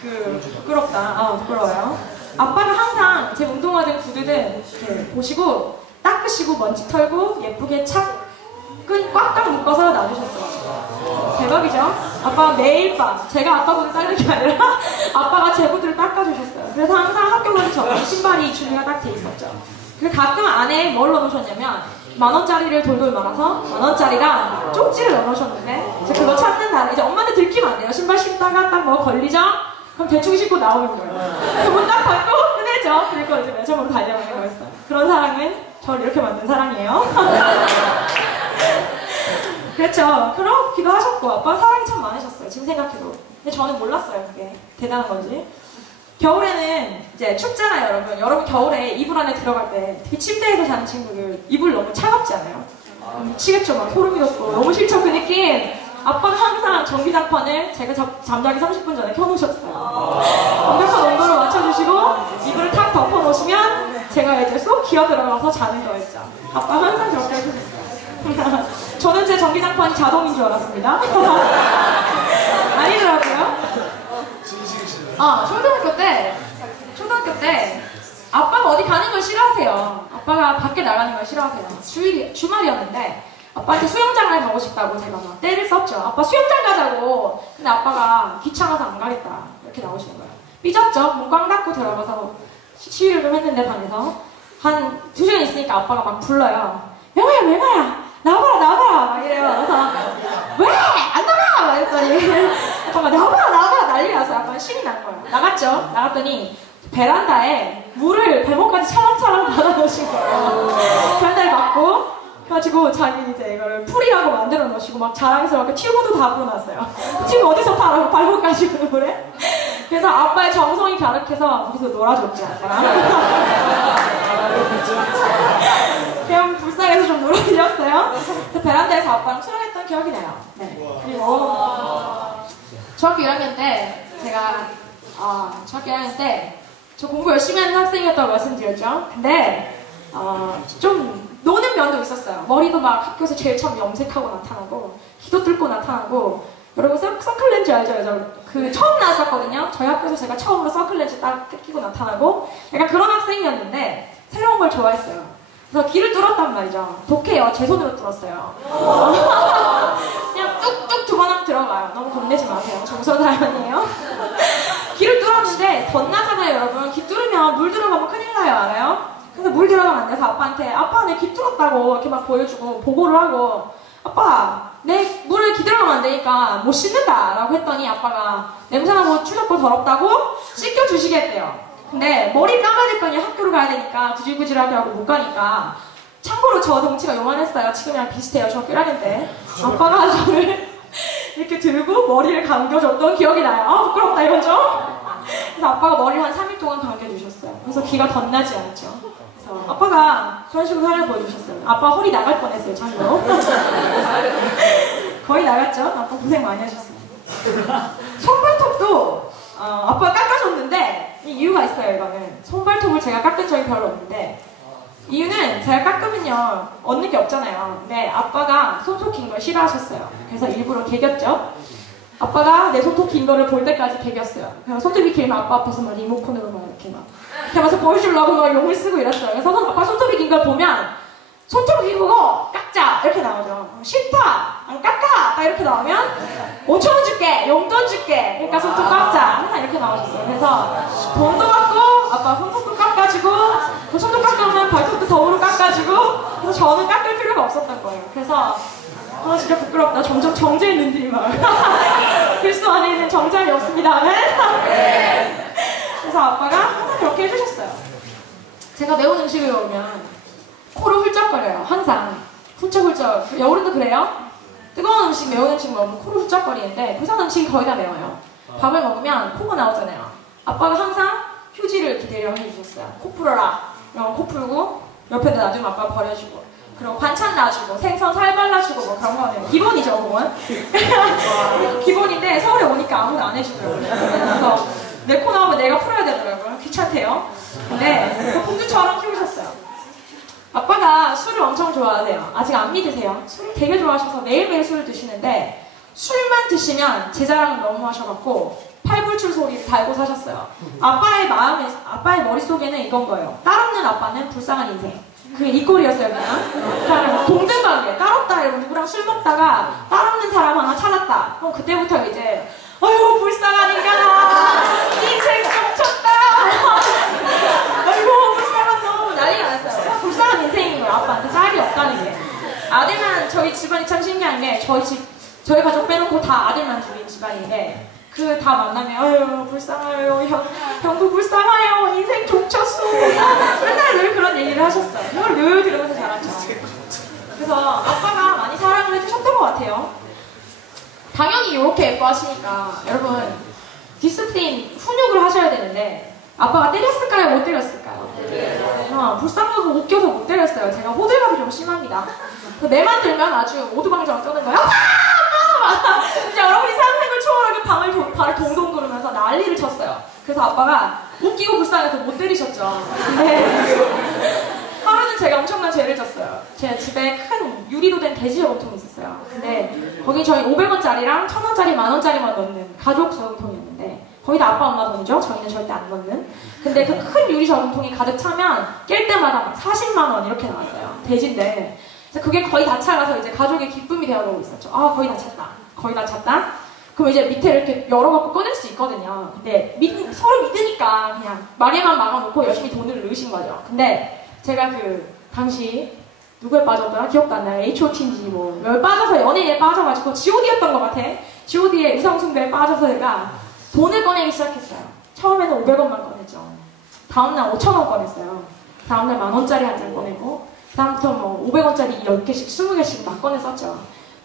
부끄럽다. 부끄러워요. 아빠가 항상 제 운동화든 구두든 이렇게 보시고 닦으시고 먼지 털고 예쁘게 끈 꽉꽉 묶어서 놔주셨어요. 대박이죠? 아빠가 매일 밤, 제가 아빠 구두 닦는 게 아니라 아빠가 제 구두를 닦아주셨어요. 그래서 항상 학교 가기 전에 신발이 준비가 딱 돼 있었죠. 그리고 가끔 안에 뭘 넣어놓으셨냐면 10,000원짜리를 돌돌 말아서 10,000원짜리랑 쪽지를 넣어놓으셨는데 이제 그거 찾는 날 이제 엄마한테 들키면 안 돼요. 신발 신다가 딱 뭐 걸리죠? 그럼 대충 신고 나오는 거예요. 그문 딱 닫고 끝내죠. 그리고 이제 매점으로 달려가는 거였어요. 그런 사랑은 저를 이렇게 만든 사랑이에요. 그렇죠. 그렇기도 하셨고 아빠 사랑이 참 많으셨어요. 지금 생각해도. 근데 저는 몰랐어요. 그게 대단한 건지. 겨울에는 이제 춥잖아요, 여러분. 여러분 겨울에 이불 안에 들어갈 때 특히 침대에서 자는 친구들 이불 너무 차갑지 않아요? 미치겠죠. 막 소름이 돋고 너무 싫죠, 그 느낌. 아빠는 항상 전기장판을 제가 잠자기 30분 전에 켜놓으셨어요. 완벽한 온도를 맞춰주시고 이불을 탁 덮어놓으시면 제가 이제 쏙 기어 들어가서 자는 거였죠. 아빠 항상 그렇게 해주셨어요. 저는 제 전기장판이 자동인 줄 알았습니다. 아니더라고요. 초등학교 때 아빠가 어디 가는 걸 싫어하세요. 아빠가 밖에 나가는 걸 싫어하세요. 주말이었는데 아빠한테 수영장을 가고 싶다고 제가 막 떼를 썼죠. 아빠 수영장 가자고. 근데 아빠가 귀찮아서 안 가겠다 이렇게 나오시는 거예요. 삐졌죠. 문 꽝 닫고 들어가서 시위를 좀 했는데 방에서 한 2시간 있으니까 아빠가 막 불러요. 명아야 나와봐라 막 이래요. 그래서 왜? 안 나가! 막 이랬더니 아빠가 나와봐라 난리 났어요. 아빠는 신이 난 거예요. 나갔죠. 나갔더니 베란다에 물을 발목까지 차랑차랑 받아놓으신 거예요. 베란다를 막고 그래가지고 자기 이제 이거를 풀이라고 만들어 놓으시고 막 자랑스럽게 튜브도 다 불어놨어요. 튜브 어디서 팔아? 발목까지 물에? 그래서 아빠의 정성이 가득해서 거기서 놀아줬죠, 아빠랑. 그냥 불쌍해서 좀 놀아드렸어요. 그래서 베란다에서 아빠랑 수영했던 기억이 나요. 네. 그리고 중학교 1학년 때 제가 중학교 1학년 때 저 공부 열심히 하는 학생이었다고 말씀드렸죠. 근데 좀 노는 면도 있었어요. 머리도 막 학교에서 제일 처음 염색하고 나타나고 키도 뚫고 나타나고. 여러분 서클렌즈 알죠? 그 처음 나왔었거든요. 저희 학교에서 제가 처음으로 서클렌즈 딱 끼고 나타나고 약간 그런 학생이었는데 새로운 걸 좋아했어요. 그래서 길을 뚫었단 말이죠. 독해요. 제 손으로 뚫었어요. 그냥 뚝뚝 2번 들어가요. 너무 겁내지 마세요. 정선 사연이에요. 길을 뚫었는데 덧나잖아요, 여러분. 길 뚫으면 물 들어가면 큰일 나요, 알아요? 그래서 물 들어가면 안 돼서 아빠한테 아빠 내 귀 뚫었다고 이렇게 막 보여주고 보고를 하고 아빠 내 물을 귀 들어가면 안 되니까 못 씻는다 라고 했더니 아빠가 냄새나고 추잡고 더럽다고 씻겨주시겠대요. 근데 머리 감아야 될 거 아니에요. 학교로 가야 되니까 구질구질하게 하고 못 가니까. 참고로 저 덩치가 요만했어요. 지금이랑 비슷해요. 중학교 1학년 때 아빠가 저를 이렇게 들고 머리를 감겨줬던 기억이 나요. 부끄럽다 이거죠? 그래서 아빠가 머리를 한 3일 동안 감겨주셨어요. 그래서 귀가 덧나지 않죠. 그래서 아빠가 그런 식으로 사례를 보여주셨어요. 아빠 허리 나갈 뻔했어요. 참고로. 거의 나갔죠. 아빠 고생 많이 하셨어요. 손발톱도 아빠가 깎아줬는데 이유가 있어요. 이거는 손발톱을 제가 깎은 적이 별로 없는데 이유는 제가 깎으면요 얻는 게 없잖아요. 근데 아빠가 손톱 긴 걸 싫어하셨어요. 그래서 일부러 개겼죠. 아빠가 내 손톱 긴 거를 볼 때까지 개겼어요. 그래서 손톱이 길면 아빠 앞에서 막 리모컨으로 막 이렇게 막 하면서 보여주려고 막 용을 쓰고 이랬어요. 그래서 아빠 손톱이 긴 걸 보면 손톱이 긴 거고 깎자 이렇게 나오죠. 싫다 안 깎아 딱 이렇게 나오면 5,000원 줄게 용돈 줄게 그러니까 손톱 깎자 항상 이렇게 나오셨어요. 그래서 돈도 받고 아빠 손톱도 깎아주고 그 손톱 깎아오면 발톱도 덤으로 깎아주고 그래서 저는 깎을 필요가 없었던 거예요. 그래서 진짜 부끄럽다. 점점 정제의 눈들이 막 글수 안에 있는 정자이 없습니다. 그래서 아빠가 항상 그렇게 해주셨어요. 제가 매운 음식을 먹으면 코를 훌쩍거려요. 항상 훌쩍훌쩍. 여울이도 그래요? 뜨거운 음식, 매운 음식 먹으면 코를 훌쩍거리는데 부산 음식이 거의 다 매워요. 밥을 먹으면 코가 나오잖아요. 아빠가 항상 휴지를 이렇게 대령해 주셨어요. 코 풀어라. 이러면 코 풀고 옆에다 놔두면 아빠 버려주고, 그리고 반찬 놔주고, 생선 살 발라주고, 뭐 그런 거는 기본이죠, 그건. 기본인데 서울에 오니까 아무도 안 해주더라고요. 그래서 내 코 나오면 내가 풀어야 되더라고요. 귀찮대요. 근데 공주처럼 키우셨어요. 아빠가 술을 엄청 좋아하세요. 아직 안 믿으세요. 술을 되게 좋아하셔서 매일매일 술을 드시는데, 술만 드시면 제 자랑을 너무 하셔갖고 팔불출 소리를 달고 사셨어요. 아빠의 머릿속에는 이건 거예요. 딸 없는 아빠는 불쌍한 인생. 그게 이 꼴이었어요. 그냥 동등하게 딸 없다 이러고 누구랑 술 먹다가 딸 없는 사람 하나 찾았다. 그럼 그때부터 이제 아이고 불쌍한 인간아, 인생 겹쳤다. 아이고 불쌍한 놈, 난리가 났어요. 불쌍한 인생인 거예요. 아빠한테 딸이 없다는 게. 아들만, 저희 집안이 참 신기한 게 저희 가족 빼놓고 다 아들만 둘인 집안인데, 그 다 만나면 아유 불쌍해요, 형부 불쌍해요, 인생 족쳤어. 맨날 늘 그런 얘기를 하셨어요. 그걸 늘 들으면서 자랐죠. 그래서 아빠가 많이 사랑을 해주셨던 것 같아요. 당연히 이렇게 예뻐하시니까 여러분 디스플린 훈육을 하셔야 되는데, 아빠가 때렸을까요? 못 때렸을까요? 불쌍하고 웃겨서 못 때렸어요. 제가 호들갑이 좀 심합니다. 내만 들면 아주 오두방정 떠는 거야. 여러분이 상생을 초월하게 발을 동동 구르면서 난리를 쳤어요. 그래서 아빠가 웃기고 불쌍해서 못 때리셨죠. 근데 하루는 제가 엄청난 죄를 졌어요. 제 집에 큰 유리로 된 돼지 저금통이 있었어요. 근데 거기 저희 500원짜리랑 1000원짜리, 만원짜리만 넣는 가족 저금통이었는데, 거의 다 아빠 엄마 돈이죠. 저희는 절대 안 넣는. 근데 그 큰 유리 저금통이 가득 차면 깰 때마다 막 40만원 이렇게 나왔어요. 돼지인데. 그래서 그게 거의 다 차가서 이제 가족의 기쁨이 되어가고 있었죠. 아, 거의 다 찼다. 거의 다 찼다. 그럼 이제 밑에 이렇게 열어갖고 꺼낼 수 있거든요. 근데 서로 믿으니까 그냥 마리에만 막아놓고 열심히 돈을 넣으신 거죠. 근데 제가 당시 누구에 빠졌더라? 기억도 안 나요. H.O.T인지 뭐 빠져서 연예인에 빠져가지고 G.O.D였던 것 같아. G.O.D의 우상숭배에 빠져서 제가 돈을 꺼내기 시작했어요. 처음에는 500원만 꺼냈죠. 다음날 5,000원 꺼냈어요. 다음날 10,000원짜리 한 장 꺼내고, 다음부터 뭐 500원짜리 10개씩 20개씩 막 꺼냈었죠.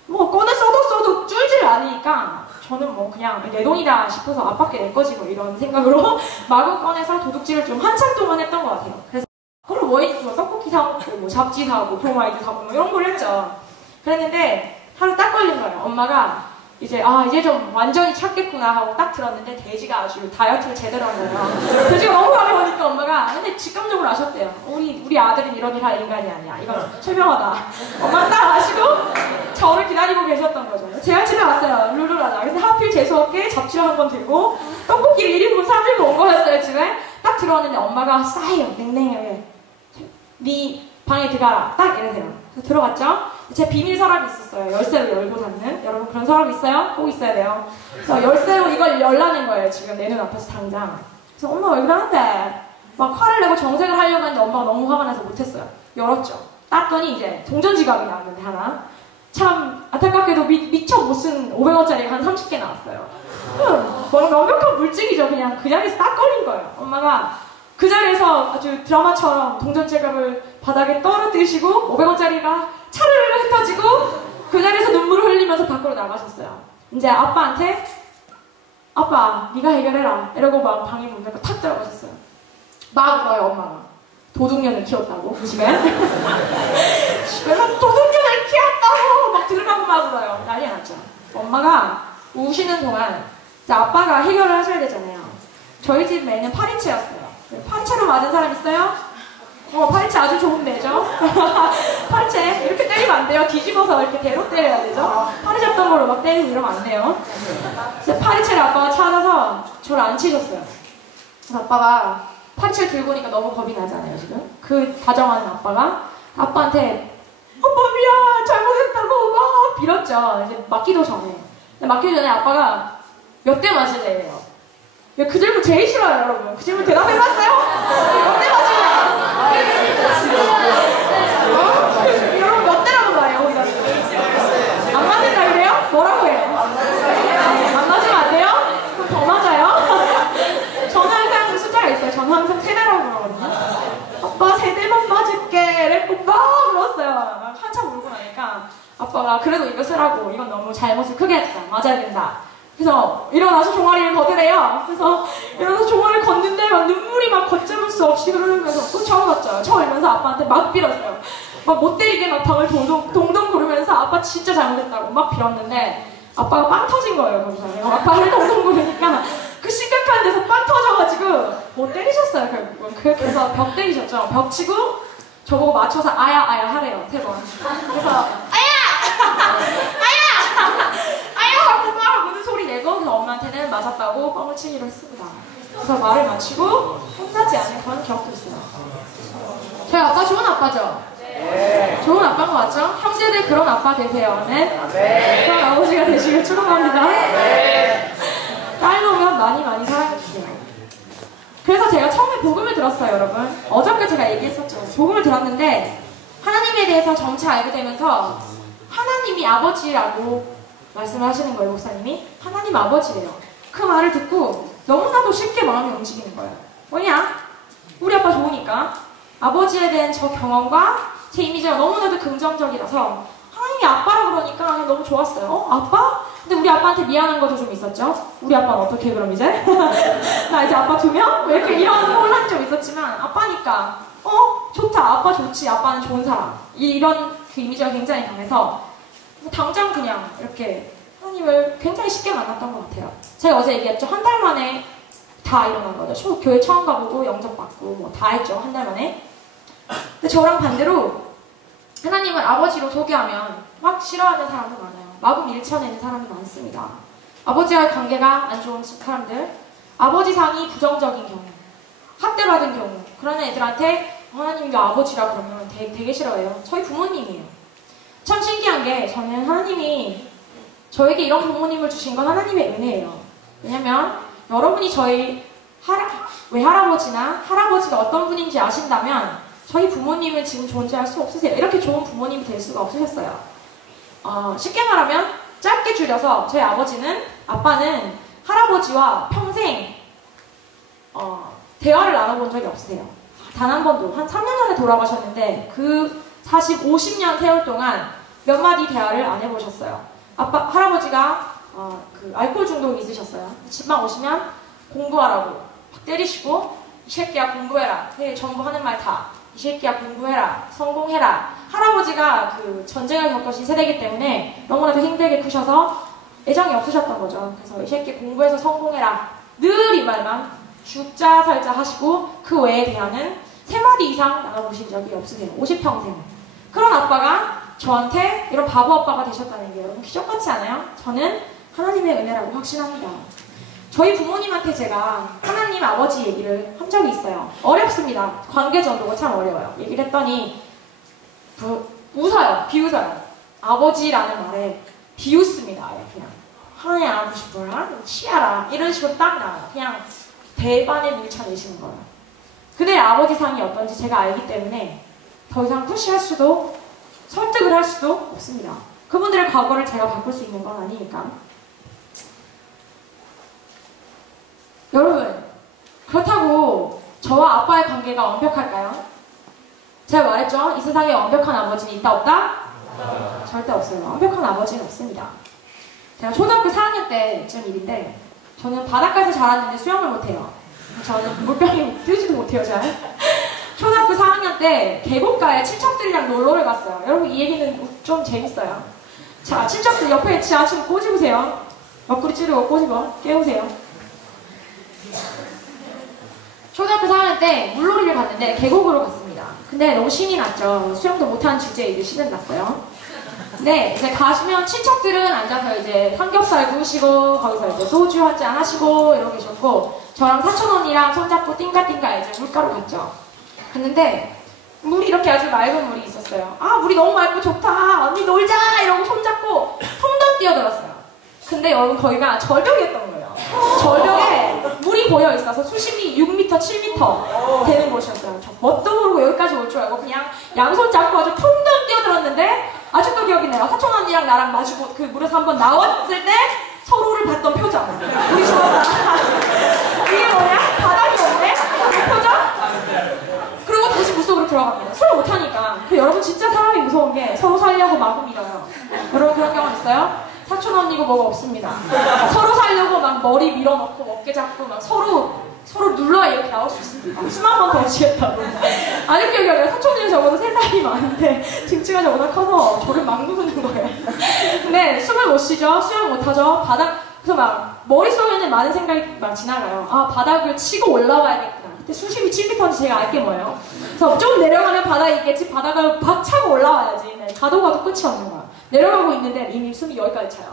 뭐 꺼내 써도 줄지를 않으니까 저는 뭐 그냥 내 돈이다 싶어서 아빠께 낼 거지 뭐 이런 생각으로 마구 꺼내서 도둑질을 좀 한참 동안 했던 것 같아요. 그래서 그걸 뭐 했어? 떡볶이 사먹고 뭐 잡지 사고 브로마이드 사고 뭐 이런 걸 했죠. 그랬는데 하루 딱 걸린 거예요. 엄마가 이제 이제 좀 완전히 찾겠구나 하고 딱 들었는데 돼지가 아주 다이어트를 제대로 한 거예요. 돼지가 너무 많이 오니까 엄마가, 근데 직감적으로 아셨대요. 우리 아들은 이런 일 할 인간이 아니야. 이건 설명하다. 엄마가 딱 아시고 저를 기다리고 계셨던 거죠. 제가 집에 왔어요. 룰루라자. 근데 하필 재수없게 잡지를 한 번 들고 떡볶이를 1인분 사들고 온 거였어요. 집에 딱 들어왔는데 엄마가 싸요. 냉랭하게. 네 방에 들어가라. 딱 이러세요. 그래서 들어갔죠. 제 비밀 서랍이 있었어요. 열쇠로 열고 닫는. 여러분 그런 서랍 있어요? 꼭 있어야 돼요. 그래서 열쇠로 이걸 열라는 거예요. 지금 내 눈앞에서 당장. 그래서 엄마 왜 그러는데? 막 화를 내고 정색을 하려고 했는데 엄마가 너무 화가 나서 못했어요. 열었죠. 땄더니 이제 동전지갑이 나왔는데 하나. 참 안타깝게도 미처 못 쓴 500원짜리가 한 30개 나왔어요. 완벽한 물증이죠. 그냥 그 자리에서 딱 걸린 거예요. 엄마가 그 자리에서 아주 드라마처럼 동전지갑을 바닥에 떨어뜨리시고 500원짜리가 차르르 흩어지고 그 자리에서 눈물을 흘리면서 밖으로 나가셨어요. 이제 아빠한테 아빠 네가 해결해라 이러고 막 방에 문 닫고 탁 들어가셨어요. 막 울어요. 엄마가 도둑년을 키웠다고 집에. 집에서 도둑년을 키웠다고 막 들으라고 막 울어요. 난리 났죠. 엄마가 우시는 동안 이제 아빠가 해결을 하셔야 되잖아요. 저희 집 매는 파리채였어요. 파리채로 맞은 사람 있어요? 파리채 아주 좋은 매죠? 파리채 이렇게 때리면 안 돼요. 뒤집어서 이렇게 대로 때려야 되죠? 파리 잡던 걸로 막 때리고 이러면 안 돼요. 그래서 파리채를 아빠가 찾아서 저를 안 치셨어요. 그래서 아빠가 파리채를 들고 오니까 너무 겁이 나잖아요, 지금. 그 다정한 아빠가 아빠한테 아빠 미안 잘못했다고 막 빌었죠. 이제 맞기도 전에. 근데 맞기도 전에 아빠가 몇 대 맞을래요? 그 질문 제일 싫어요, 여러분. 그 질문 대답해봤어요? 몇 대 맞을래요? 여러분 몇 대라고 말해요? 안 맞는다 그래요? 뭐라고 해요? 안 맞으면 안 돼요? 그럼 더 맞아요? 저는 항상 숫자가 있어요. 저는 항상 세대라고 그러거든요. 아빠 세대만 맞을게 이랬고 막 울었어요. 한참 울고 나니까 아빠가 그래도 이거 쓰라고 이건 너무 잘못을 크게 했다. 맞아야 된다. 그래서 일어나서 종아리를 걷으래요. 그래서 일어나서 종아리를 걷는데 막 눈물이 막 걷잡을 수 없이 흐르면서 또 쳐울었죠. 쳐울면서 아빠한테 막 빌었어요. 막 못 때리게 막 방을 동동 구르면서 아빠 진짜 잘못했다고 막 빌었는데 아빠가 빵 터진 거예요. 거기서 내가 막 방을 동동 구르니까 그 심각한 데서 빵 터져가지고 못 때리셨어요. 결국은 그렇게 해서 벽 때리셨죠. 벽 치고 저보고 맞춰서 아야 아야 하래요. 3번. 그래서 아야! 아야! 하고 막 우는 소리 내고 그래서 엄마한테는 맞았다고 뻥을 치기로 했습니다. 그래서 말을 마치고 혼나지 않은 그런 기억도 있어요. 저희 아빠 좋은 아빠죠? 네. 좋은 아빠인 거 맞죠? 형제들 그런 아빠 되세요. 네? 네. 그런 아버지가 되시길 축원합니다. 네. 딸 오면 많이 사랑해주세요. 그래서 제가 처음에 복음을 들었어요, 여러분. 어저께 제가 얘기했었죠. 복음을 들었는데 하나님에 대해서 점차 알게 되면서 하나님이 아버지라고 말씀을 하시는 거예요, 목사님이. 하나님 아버지래요. 그 말을 듣고 너무나도 쉽게 마음이 움직이는 거예요. 뭐냐? 우리 아빠 좋으니까 아버지에 대한 저 경험과 제 이미지가 너무나도 긍정적이라서 하나님이 아빠라고 그러니까 너무 좋았어요. 아빠? 근데 우리 아빠한테 미안한 것도 좀 있었죠? 우리 아빠는 어떻게 그럼 이제? 나 이제 아빠 2명? 왜 이렇게 이런 혼란이 좀 있었지만 아빠니까 좋다. 아빠 좋지. 아빠는 좋은 사람. 이런 그 이미지가 굉장히 강해서 당장 그냥 이렇게 하나님을 굉장히 쉽게 만났던 것 같아요. 제가 어제 얘기했죠. 한 달 만에 다 일어난 거죠. 교회 처음 가보고 영접 받고 뭐 다 했죠. 한 달 만에. 근데 저랑 반대로 하나님을 아버지로 소개하면 막 싫어하는 사람도 많아요. 마구 밀쳐내는 사람이 많습니다. 아버지와의 관계가 안 좋은 사람들, 아버지상이 부정적인 경우, 학대받은 경우, 그런 애들한테 하나님이 아버지라 그러면 되게 싫어해요. 저희 부모님이에요. 참 신기한 게 저는 하나님이 저에게 이런 부모님을 주신 건 하나님의 은혜예요. 왜냐면 여러분이 저희 외할아버지나 할아버지가 어떤 분인지 아신다면 저희 부모님은 지금 존재할 수 없으세요. 이렇게 좋은 부모님이 될 수가 없으셨어요. 쉽게 말하면 짧게 줄여서 저희 아빠는 할아버지와 평생 대화를 나눠본 적이 없으세요. 단 한 번도. 한 3년 전에 돌아가셨는데 그 50년 세월 동안 몇 마디 대화를 안 해보셨어요. 할아버지가 그 알코올 중독이 있으셨어요. 집만 오시면 공부하라고 막 때리시고 이 새끼야 공부해라. 전부 하는 말 다. 이 새끼야 공부해라. 성공해라. 할아버지가 그 전쟁을 겪으신 세대이기 때문에 너무나도 힘들게 크셔서 애정이 없으셨던 거죠. 그래서 이 새끼 공부해서 성공해라. 늘 이 말만 죽자 살자 하시고 그 외에 대한은 3마디 이상 나눠보신 적이 없으세요. 50평생. 그런 아빠가 저한테 이런 바보 아빠가 되셨다는 게 여러분 기적 같지 않아요? 저는 하나님의 은혜라고 확신합니다. 저희 부모님한테 제가 하나님 아버지 얘기를 한 적이 있어요. 어렵습니다. 관계 전도가 참 어려워요. 얘기를 했더니 웃어요. 비웃어요. 아버지라는 말에 비웃습니다. 그냥 하나님 알고 싶어라? 치아라. 이런 식으로 딱 나와요. 그냥 대반에 밀쳐내시는 거예요. 그들의 아버지 상이 어떤지 제가 알기 때문에 더 이상 푸시할 수도 설득을 할 수도 없습니다. 그분들의 과거를 제가 바꿀 수 있는 건 아니니까. 여러분, 그렇다고 저와 아빠의 관계가 완벽할까요? 제가 말했죠? 이 세상에 완벽한 아버지는 있다 없다? 절대 없어요. 완벽한 아버지는 없습니다. 제가 초등학교 4학년 때쯤 일인데 저는 바닷가에서 자랐는데 수영을 못해요. 저는 물병이 들지도 못해요. 잘. 초등학교 4학년 때 계곡가에 친척들이랑 놀러를 갔어요. 여러분 이 얘기는 좀 재밌어요. 자, 친척들 옆에 지하철 꼬집으세요. 옆구리 찌르고 꼬집어. 깨우세요. 초등학교 4학년 때 물놀이를 갔는데 계곡으로 갔습니다. 근데 너무 신이 났죠. 수영도 못하는 주제에 이제 신은 났어요. 근데 이제 가시면 친척들은 앉아서 이제 삼겹살 구우시고 거기서 이제 소주 한잔 하시고 이러고 계셨고 저랑 사촌 언니랑 손잡고 띵가띵가 이제 물가로 갔죠. 갔는데 물이 이렇게 아주 맑은 물이 있었어요. 아 물이 너무 맑고 좋다. 언니 놀자 이러고 손잡고 텅텅 뛰어들었어요. 근데 여러분 거기가 절벽이었던 거예요. 절벽에 물이 고여 있어서 수심이 6m, 7m 되는 곳이었어요. 저 뭣도 모르고 여기까지 올 줄 알고 그냥 양손 잡고 아주 텅텅 뛰어들었는데 아직도 기억이 나요. 사촌 언니랑 나랑 마주고 그 물에서 한번 나왔을 때 서로를 봤던 표정. 우리 좋아라. 이게 뭐냐? 바닥이 없네? 그 표정? 그리고 다시 물속으로 들어갑니다. 술 못하니까. 여러분 진짜 사람이 무서운 게 서로 살려고 마구 밀어요. 여러분 그런 경험 있어요? 사촌 언니고 뭐가 없습니다. 서로 살려고 막 머리 밀어넣고 어깨 잡고 막 서로 눌러야 이렇게 나올 수 있습니다. 숨 한 번 더 쉬겠다고. 아직 기억이 안 나요. 사촌 언니는 저보다 3살이 많은데 등치가 저보다 커서 저를 막 누르는 거예요. 근데 숨을 못 쉬죠. 수영 못 하죠. 그래서 막 머릿속에는 많은 생각이 막 지나가요. 아, 바닥을 치고 올라와야겠구나. 그때 수심이 7m인지 제가 알게 뭐예요. 그래서 좀 내려가면 바닥이 있겠지. 바닥을 박 차고 올라와야지. 네, 가도 끝이 없는 거야. 내려가고 있는데 이미 숨이 여기까지 차요.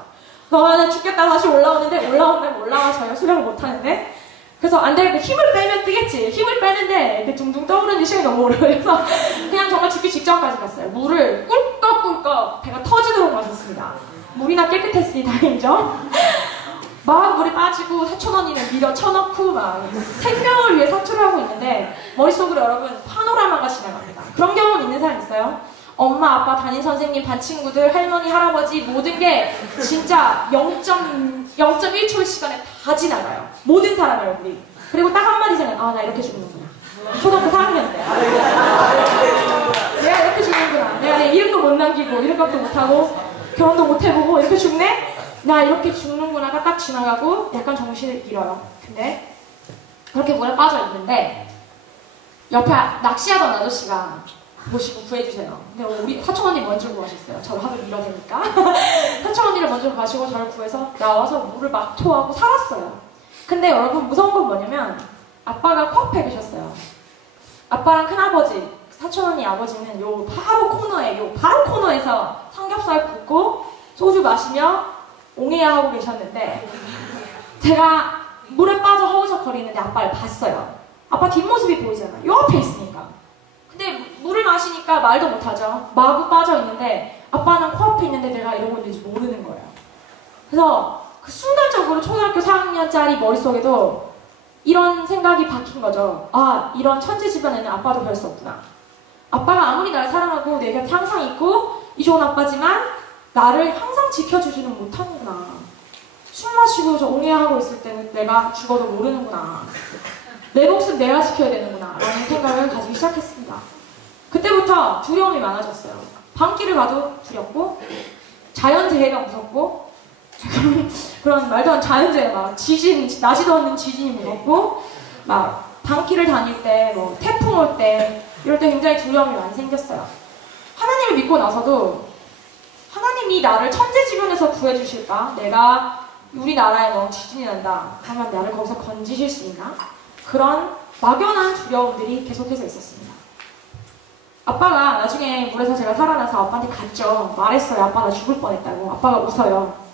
그래서 죽겠다 다시 올라오는데 올라오면 올라와서요. 수영을 못 하는데. 그래서 안 되겠고 힘을 빼면 뜨겠지. 힘을 빼는데 이렇게 둥둥 떠오르는 시간이 너무 오래 걸려서 그냥 정말 죽기 직전까지 갔어요. 물을 꿀꺽꿀꺽 배가 터지도록 마셨습니다. 물이나 깨끗했으니 다행이죠. 막 물이 빠지고 사촌 언니는 밀어 쳐넣고 막 생명을 위해 사투를 하고 있는데 머릿속으로 여러분 파노라마가 지나갑니다. 그런 경험 있는 사람 있어요? 엄마, 아빠, 담임 선생님, 반 친구들, 할머니, 할아버지 모든 게 진짜 0.1초의 시간에 다 지나가요. 모든 사람을 우리. 그리고 딱 한마디 생각. 아, 나 이렇게 죽는구나. 초등학교 4학년 때. 내가 이렇게 죽는구나. 내가 내 이름도 못 남기고 이름값도 못하고 결혼도 못 해보고 이렇게 죽네? 나 이렇게 죽는구나가 딱 지나가고 약간 정신을 잃어요. 근데 그렇게 물에 빠져 있는데 옆에 낚시하던 아저씨가 보시고 구해주세요. 근데 우리 사촌 언니 먼저 구하셨어요. 저를 하도 밀어대니까. 사촌 언니를 먼저 가시고 저를 구해서 나와서 물을 막 토하고 살았어요. 근데 여러분 무서운 건 뭐냐면 아빠가 코앞에 계셨어요. 아빠랑 큰아버지, 사촌 언니 아버지는 요 바로 코너에서 삼겹살 굽고 소주 마시며 옹해야 하고 계셨는데 제가 물에 빠져 허우적거리는데 아빠를 봤어요. 아빠 뒷모습이 보이잖아요. 요 앞에 있으니까. 근데 물을 마시니까 말도 못하죠. 마구 빠져있는데 아빠는 코앞에 있는데 내가 이러고 있는지 모르는 거예요. 그래서 그 순간적으로 초등학교 4학년짜리 머릿속에도 이런 생각이 박힌 거죠. 아, 이런 천재지변에는 아빠도 별 수 없구나. 아빠가 아무리 날 사랑하고 내 곁에 항상 있고 이 좋은 아빠지만 나를 항상 지켜주지는 못하는구나. 숨 마시고 저 옹해하고 있을 때는 내가 죽어도 모르는구나. 내 목숨 내가 지켜야 되는구나 라는 생각을 가지기 시작했습니다. 그때부터 두려움이 많아졌어요. 밤길을 가도 두렵고 자연재해가 무섭고 그런 말도 안 자연재해 막 지진, 나지도 않는 지진이 무섭고 막 밤길을 다닐 때 뭐 태풍 올 때 이럴 때 굉장히 두려움이 많이 생겼어요. 하나님을 믿고 나서도 하나님이 나를 천재지변에서 구해주실까? 내가 우리나라에 뭐 지진이 난다 하면 나를 거기서 건지실 수 있나? 그런 막연한 두려움들이 계속해서 있었습니다. 아빠가 나중에 물에서 제가 살아나서 아빠한테 갔죠. 말했어요. 아빠 나 죽을 뻔했다고. 아빠가 웃어요.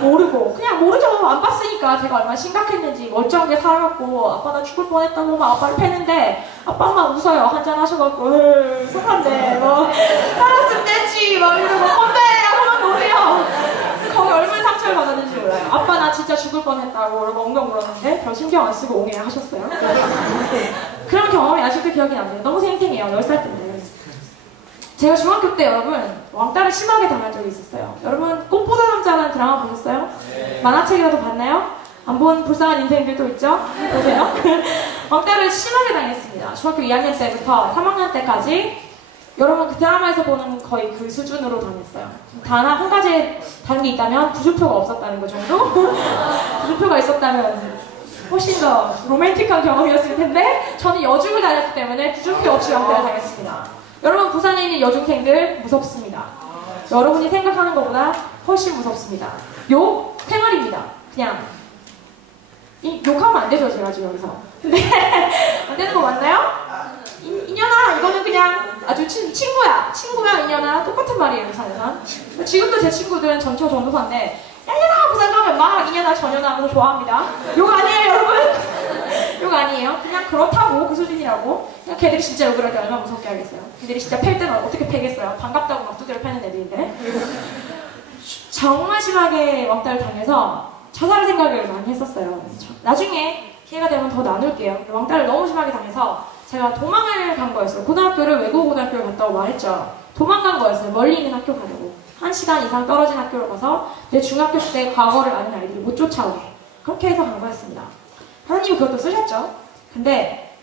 모르고 그냥 모르죠. 안 봤으니까 제가 얼마나 심각했는지 멀쩡하게 살아갖고 아빠 나 죽을 뻔했다고 막 아빠를 패는데 아빠만 웃어요. 한잔 하셔갖고 속한데 뭐 살았으면 됐지 막 이러고 건배 하고만 노세요. 거기 얼마나 상처를 받았는지 몰라요. 아빠 나 진짜 죽을 뻔했다고 그러고 엉덩 울었는데 별 신경 안 쓰고 옹해 하셨어요. 그런 경험이 아직도 기억이 나네요. 너무 생생해요. 10살 때인데. 제가 중학교 때 여러분 왕따를 심하게 당한 적이 있었어요. 여러분 꽃보다 남자라는 드라마 보셨어요? 네. 만화책이라도 봤나요? 안 본 불쌍한 인생들도 있죠? 보세요. 왕따를 심하게 당했습니다. 중학교 2학년 때부터 3학년 때까지 여러분 그 드라마에서 보는 거의 그 수준으로 당했어요. 단 한 가지 다른 게 있다면 부주표가 없었다는 거 정도? 부주표가 있었다면 훨씬 더 로맨틱한 경험이었을 텐데 저는 여중을 다녔기 때문에 부주표 없이 왕따를 당했습니다. 여러분 부산에 있는 여중생들 무섭습니다. 여러분이 생각하는 것보다 훨씬 무섭습니다. 욕 생활입니다. 그냥 욕하면 안 되죠 제가 지금 여기서. 근데 안 되는 거 맞나요? 이년아 이거는 그냥 아주 친구야 이년아 똑같은 말이에요 부산에선. 지금도 제 친구들은 전처 전도사인데 야 이년아 부산 가면 막 이년아 전혀나 하면서 좋아합니다. 욕 아니에요 여러분. 욕 아니에요. 그냥 그렇다고 그 수준이라고. 그냥 걔들이 진짜 욕을 할 때 얼마나 무섭게 하겠어요. 걔들이 진짜 팰 때는 어떻게 패겠어요. 반갑다고 막 두드려 패는 애들인데. 정말 심하게 왕따를 당해서 자살 생각을 많이 했었어요. 나중에 기회가 되면 더 나눌게요. 왕따를 너무 심하게 당해서 제가 도망을 간 거였어요. 고등학교를 외국고등학교를 갔다고 말했죠. 도망간 거였어요. 멀리 있는 학교 가려고. 1시간 이상 떨어진 학교를 가서 내 중학교 때 과거를 아는 아이들이 못 쫓아오게. 그렇게 해서 간 거였습니다. 하나님이 그것도 쓰셨죠. 근데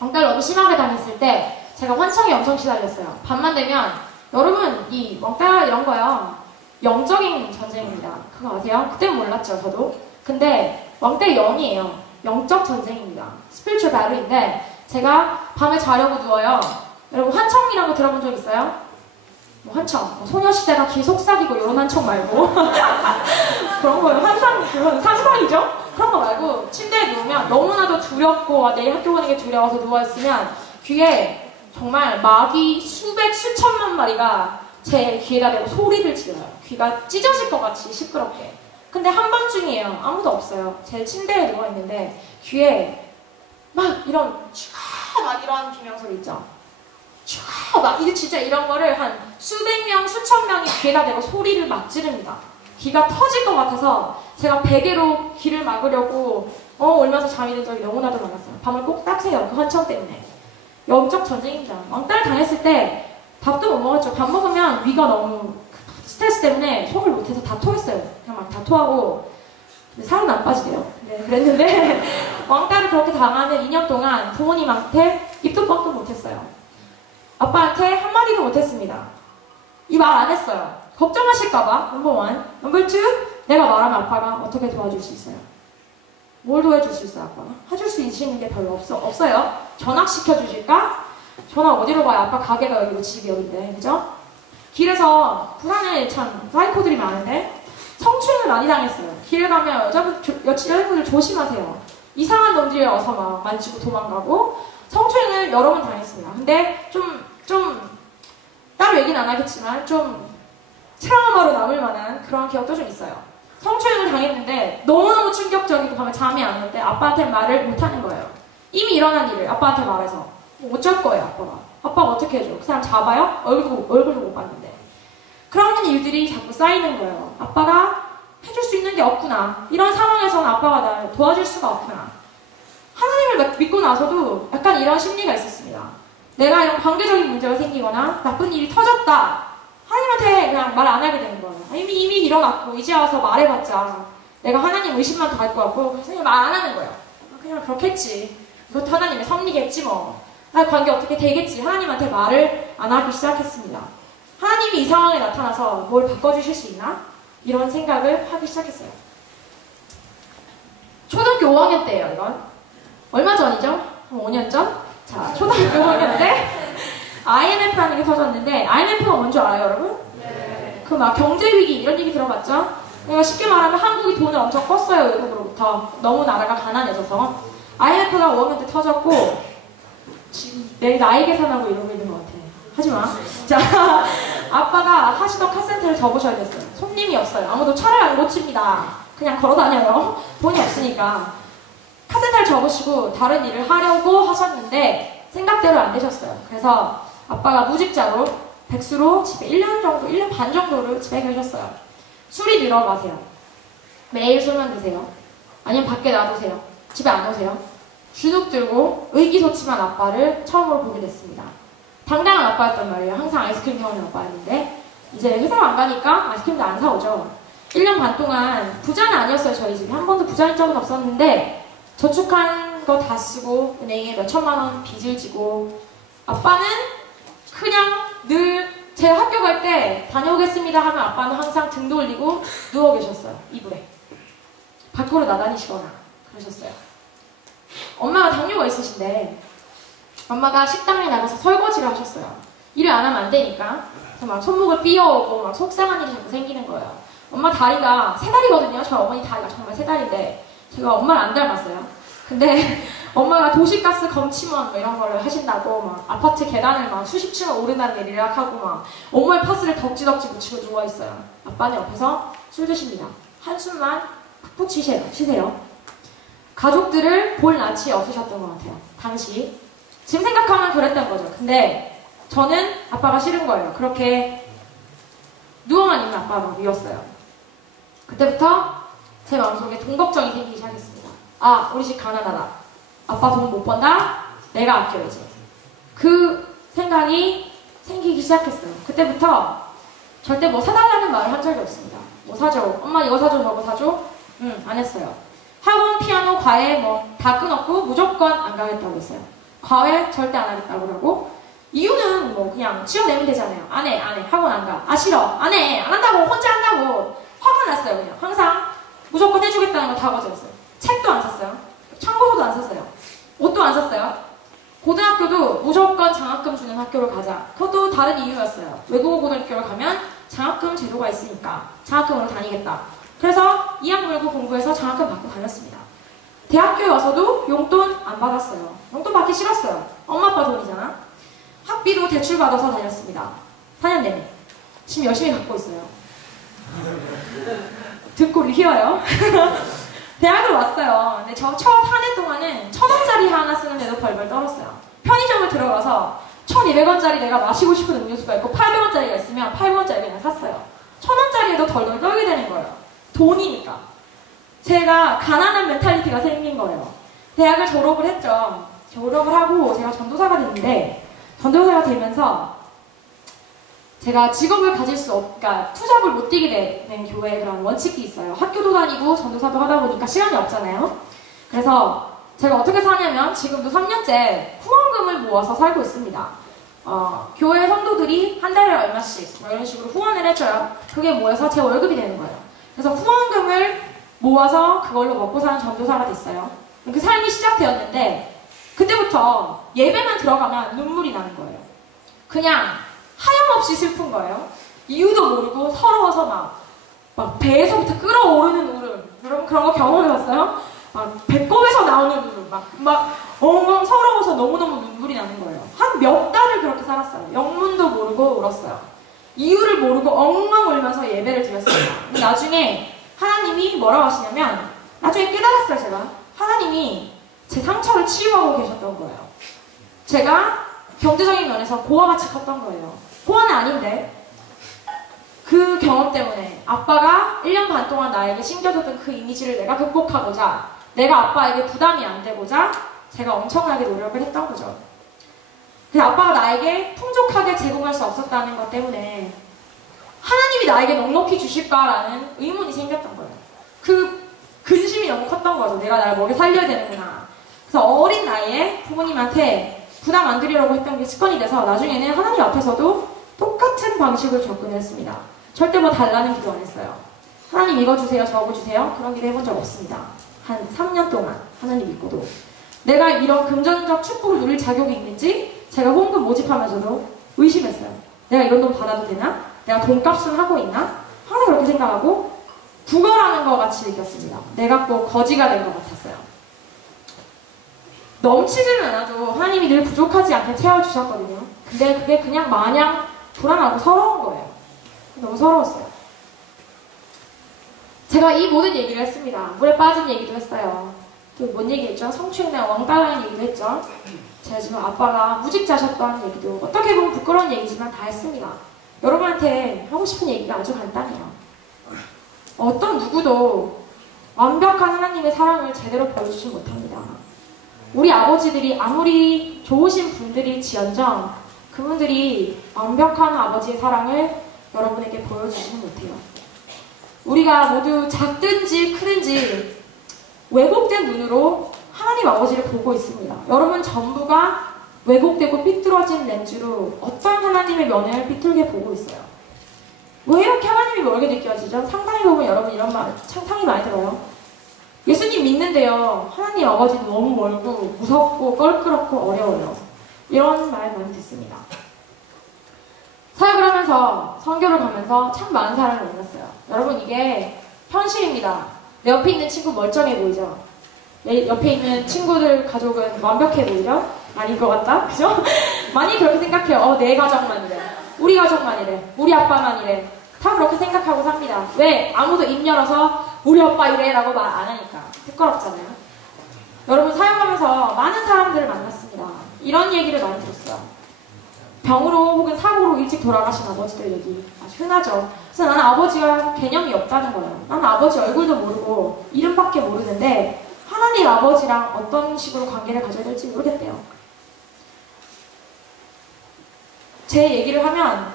왕따를 너무 심하게 당했을 때 제가 환청에 엄청 시달렸어요. 밤만 되면 여러분 이 왕따 이런 거요. 영적인 전쟁입니다. 그거 아세요? 그때는 몰랐죠, 저도. 근데 왕따 영이에요. 영적 전쟁입니다. 스피리추얼 배틀인데 제가 밤에 자려고 누워요. 여러분 환청이라고 들어본 적 있어요? 뭐 환청, 소녀시대가 기 속삭이고 이런 환청 말고 그런 거예요. 그런 상상이죠? 그런 거 말고 침대에 누우면 너무나도 두렵고 내일 학교 가는 게 두려워서 누워있으면 귀에 정말 마귀 수천만 마리가 제 귀에다 대고 소리를 지르요. 귀가 찢어질 것 같이 시끄럽게. 근데 한밤중이에요. 아무도 없어요. 제 침대에 누워있는데 귀에 막 이런 막 이런 비명소리 있죠. 막 이게 진짜 이런 거를 한 수백 명, 수천 명이 귀에다 대고 소리를 막 지릅니다. 귀가 터질 것 같아서 제가 베개로 귀를 막으려고 울면서 잠이 든 적이 너무나도 많았어요. 밤을 꼭 따세요. 그 환청 때문에. 영적 전쟁입니다. 왕따를 당했을 때 밥도 못 먹었죠. 밥 먹으면 위가 너무 스트레스 때문에 속을 못해서 다 토했어요. 그냥 막 다 토하고 살은 안 빠지대요. 네, 그랬는데 왕따를 그렇게 당하는 2년 동안 부모님한테 입도 뻥도 못했어요. 아빠한테 한마디도 못했습니다. 이 말 안 했어요. 걱정하실까봐 넘버 1. 넘버 2. 내가 말하면 아빠가 어떻게 도와줄 수 있어요? 뭘 도와줄 수 있어요, 아빠가? 해줄 수 있는 게 별로 없어요. 전학시켜 주실까? 전화 어디로 가요? 아빠 가게가 여기고 집이 여기인데, 그죠? 길에서 부산에 참 사이코들이 많은데 성추행을 많이 당했어요. 길에 가면 여자분들 조심하세요. 이상한 놈들이 와서 막 만지고 도망가고 성추행을 여러 번 당했습니다. 근데 좀 따로 얘기는 안 하겠지만 좀 트라우마로 남을 만한 그런 기억도 좀 있어요. 성추행을 당했는데 너무너무 충격적이고 밤에 잠이 안 오는데 아빠한테 말을 못하는 거예요. 이미 일어난 일을 아빠한테 말해서 어쩔 거예요, 아빠가. 아빠가 어떻게 해줘? 그 사람 잡아요? 얼굴도 못 봤는데. 그런 일들이 자꾸 쌓이는 거예요. 아빠가 해줄 수 있는 게 없구나. 이런 상황에서는 아빠가 날 도와줄 수가 없구나. 하나님을 믿고 나서도 약간 이런 심리가 있었습니다. 내가 이런 관계적인 문제가 생기거나 나쁜 일이 터졌다. 하나님한테 그냥 말 안 하게 되는 거예요. 이미 일어났고 이제 와서 말해봤자 내가 하나님 의심만 더 할 것 같고 그래서 그냥 말 안 하는 거예요. 그냥 그렇겠지. 이것도 하나님의 섭리겠지 뭐. 나 관계 어떻게 되겠지. 하나님한테 말을 안 하기 시작했습니다. 하나님이 이 상황에 나타나서 뭘 바꿔주실 수 있나? 이런 생각을 하기 시작했어요. 초등학교 5학년 때예요, 이건. 얼마 전이죠? 한 5년 전? 자, 초등학교 5학년 때 IMF라는 게 터졌는데 IMF가 뭔지 알아요, 여러분? 네. 그 막 경제위기 이런 얘기 들어봤죠? 그러니까 쉽게 말하면 한국이 돈을 엄청 껐어요, 외국으로부터. 너무 나라가 가난해져서. IMF가 5학년 때 터졌고 지금 내일 나이 계산하고 이러고 있는 것 같아. 하지마. 자, 아빠가 하시던 카센터를 접으셔야 됐어요. 손님이 없어요. 아무도 차를 안 고칩니다. 그냥 걸어 다녀요. 돈이 없으니까. 카센터를 접으시고 다른 일을 하려고 하셨는데 생각대로 안 되셨어요. 그래서 아빠가 무직자로 백수로 집에 1년 반 정도를 집에 계셨어요. 술이 늘어가세요. 매일 술만 드세요. 아니면 밖에 놔두세요. 집에 안 오세요. 주눅 들고 의기소침한 아빠를 처음으로 보게 됐습니다. 당당한 아빠였단 말이에요. 항상 아이스크림 사오는 아빠였는데 이제 회사를 안 가니까 아이스크림도 안 사오죠. 1년 반 동안 부자는 아니었어요. 저희 집이 한 번도 부자인 적은 없었는데 저축한 거 다 쓰고 은행에 몇 천만 원 빚을 지고 아빠는 그냥 늘 제가 학교 갈 때 다녀오겠습니다 하면 아빠는 항상 등 돌리고 누워 계셨어요. 이불에. 밖으로 나다니시거나 그러셨어요. 엄마가 당뇨가 있으신데 엄마가 식당에 나가서 설거지를 하셨어요. 일을 안 하면 안 되니까. 그래서 막 손목을 삐어오고 막 속상한 일이 자꾸 생기는 거예요. 엄마 다리가 세 다리거든요. 저희 어머니 다리가 정말 세 다리인데 제가 엄마를 안 닮았어요. 근데 엄마가 도시가스 검침원 뭐 이런 거를 하신다고 막 아파트 계단을 막 수십 층을 오르락내리락 하고 막 온몸에 파스를 덕지덕지 묻히고 누워있어요. 아빠는 옆에서 술 드십니다. 한숨만 푹푹 쉬세요. 가족들을 볼 낯이 없으셨던 것 같아요. 당시. 지금 생각하면 그랬던 거죠. 근데 저는 아빠가 싫은 거예요. 그렇게 누워만 있는 아빠가 미웠어요. 그때부터 제 마음속에 돈 걱정이 생기기 시작했습니다. 아, 우리 집 가난하다. 아빠 돈 못 번다? 내가 아껴야지. 그 생각이 생기기 시작했어요. 그때부터 절대 뭐 사달라는 말을 한 적이 없습니다. 뭐 사줘. 엄마 이거 사줘, 저거 사줘? 응, 안 했어요. 학원, 피아노, 과외 뭐 다 끊었고 무조건 안 가겠다고 했어요. 과외 절대 안 하겠다고 하고 이유는 뭐 그냥 지어내면 되잖아요. 안 해, 안 해. 학원 안 가. 아, 싫어. 안 해. 안 한다고. 혼자 한다고. 화가 났어요, 그냥. 항상 무조건 해주겠다는 거 다 거절했어요. 책도 안 샀어요. 참고서도 안 샀어요. 옷도 안 샀어요. 고등학교도 무조건 장학금 주는 학교를 가자. 그것도 다른 이유였어요. 외국어 고등학교를 가면 장학금 제도가 있으니까 장학금으로 다니겠다. 그래서 이악 물고 공부해서 장학금 받고 다녔습니다. 대학교에 와서도 용돈 안 받았어요. 용돈 받기 싫었어요. 엄마 아빠 돈이잖아. 학비도 대출 받아서 다녔습니다. 4년 내내. 지금 열심히 갚고 있어요. 듣고 휘어요. 대학을 왔어요. 근데 저 첫 한 해 동안은 1,000원짜리 하나 쓰는데도 벌벌 떨었어요. 편의점을 들어가서 1,200원짜리 내가 마시고 싶은 음료수가 있고 800원짜리가 있으면 800원짜리 그냥 샀어요. 1,000원짜리에도 덜덜 떨게 되는 거예요. 돈이니까. 제가 가난한 멘탈리티가 생긴 거예요. 대학을 졸업을 했죠. 졸업을 하고 제가 전도사가 됐는데 전도사가 되면서 제가 직업을 가질 수 그러니까 투잡을 못 뛰게 되는 교회의 그런 원칙이 있어요. 학교도 다니고 전도사도 하다 보니까 시간이 없잖아요. 그래서 제가 어떻게 사냐면 지금도 3년째 후원금을 모아서 살고 있습니다. 교회 성도들이 한 달에 얼마씩 뭐 이런 식으로 후원을 해줘요. 그게 모여서 제 월급이 되는 거예요. 그래서 후원금을 모아서 그걸로 먹고 사는 전도사가 됐어요. 그 삶이 시작되었는데 그때부터 예배만 들어가면 눈물이 나는 거예요. 그냥 하염없이 슬픈 거예요. 이유도 모르고 서러워서 막 배에서부터 끓어오르는 울음. 여러분 그런 거 경험해봤어요? 막 배꼽에서 나오는 울음. 막 엉엉 서러워서 너무너무 눈물이 나는 거예요. 한 몇 달을 그렇게 살았어요. 영문도 모르고 울었어요. 이유를 모르고 엉엉 울면서 예배를 드렸습니다. 근데 나중에 하나님이 뭐라고 하시냐면 나중에 깨달았어요. 제가 하나님이 제 상처를 치유하고 계셨던 거예요. 제가 경제적인 면에서 고와 같이 컸던 거예요. 고아는 아닌데 그 경험 때문에 아빠가 1년 반 동안 나에게 심겨줬던 그 이미지를 내가 극복하고자 내가 아빠에게 부담이 안 되고자 제가 엄청나게 노력을 했던 거죠. 그래서 아빠가 나에게 풍족하게 제공할 수 없었다는 것 때문에 하나님이 나에게 넉넉히 주실까라는 의문이 생겼던 거예요. 그 근심이 너무 컸던 거죠. 내가 나를 먹여 살려야 되는구나. 그래서 어린 나이에 부모님한테 부담 안 드리려고 했던 게 습관이 돼서 나중에는 하나님 앞에서도 똑같은 방식으로 접근을 했습니다. 절대 뭐 달라는 기도 안 했어요. 하나님 이거 주세요, 저거 주세요. 그런 기도 해본 적 없습니다. 한 3년 동안 하나님 믿고도 내가 이런 금전적 축복을 누릴 자격이 있는지 제가 후원금 모집하면서도 의심했어요. 내가 이런 돈 받아도 되나? 내가 돈값은 하고 있나? 항상 그렇게 생각하고 구걸하는 것 같이 느꼈습니다. 내가 꼭 거지가 된 것 같았어요. 넘치지는 않아도 하나님이 늘 부족하지 않게 채워주셨거든요. 근데 그게 그냥 마냥 불안하고 서러운 거예요. 너무 서러웠어요. 제가 이 모든 얘기를 했습니다. 물에 빠진 얘기도 했어요. 또 뭔 얘기했죠? 성추행이나 왕따라는 얘기도 했죠. 제가 지금 아빠가 무직자셨다는 얘기도 어떻게 보면 부끄러운 얘기지만 다 했습니다. 여러분한테 하고 싶은 얘기가 아주 간단해요. 어떤 누구도 완벽한 하나님의 사랑을 제대로 보여주지 못합니다. 우리 아버지들이 아무리 좋으신 분들일지언정 그분들이 완벽한 아버지의 사랑을 여러분에게 보여주지는 못해요. 우리가 모두 작든지 크든지 왜곡된 눈으로 하나님 아버지를 보고 있습니다. 여러분 전부가 왜곡되고 삐뚤어진 렌즈로 어떤 하나님의 면을 삐뚤게 보고 있어요. 왜 이렇게 하나님이 멀게 느껴지죠? 상당히 보면 여러분 이런 말 상당히 많이 들어요. 예수님 믿는데요. 하나님 아버지는 너무 멀고 무섭고 껄끄럽고 어려워요. 이런 말 많이 듣습니다. 사역을 하면서 선교를 가면서 참 많은 사람을 만났어요. 여러분 이게 현실입니다. 내 옆에 있는 친구 멀쩡해 보이죠? 내 옆에 있는 친구들 가족은 완벽해 보이죠? 아닌 것 같다? 그죠? 많이 그렇게 생각해요. 내 가정만 이래. 우리 가족만 이래. 우리 아빠만 이래. 다 그렇게 생각하고 삽니다. 왜? 아무도 입 열어서 우리 아빠 이래 라고 말 안 하니까. 부끄럽잖아요. 여러분 사역하면서 많은 사람들을 만났습니다. 이런 얘기를 많이 들었어요. 병으로 혹은 사고로 일찍 돌아가신 아버지들 얘기 아주 흔하죠. 그래서 나는 아버지가 개념이 없다는 거예요. 나는 아버지 얼굴도 모르고 이름밖에 모르는데 하나님 아버지랑 어떤 식으로 관계를 가져야 될지 모르겠대요. 제 얘기를 하면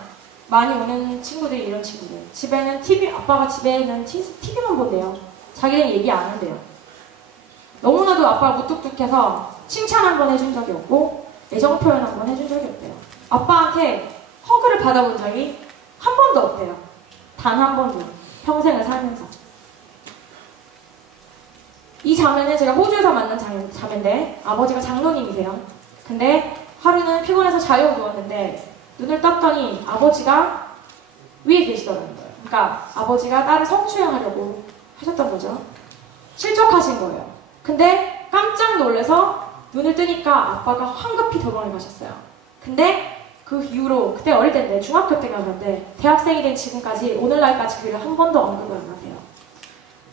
많이 오는 친구들이 이런 친구들. 집에는 아빠가 집에는 TV만 본대요. 자기는 얘기 안 한대요. 너무나도 아빠가 무뚝뚝해서 칭찬 한 번 해준 적이 없고 애정 표현 한 번 해준 적이 없대요. 아빠한테 허그를 받아본 적이 한 번도 없대요. 단 한 번도. 평생을 살면서. 이 자매는 제가 호주에서 만난 자매인데 아버지가 장로님이세요. 근데 하루는 피곤해서 자려고 누웠는데 눈을 떴더니 아버지가 위에 계시더라는 거예요. 그러니까 아버지가 딸을 성추행하려고 하셨던 거죠. 실족하신 거예요. 근데 깜짝 놀라서 눈을 뜨니까 아빠가 황급히 도망을 가셨어요. 근데 그 이후로 그때 어릴 때인데 중학교 때가 그런데 대학생이 된 지금까지 오늘날까지 그 일을 한 번도 언급을 안 하세요.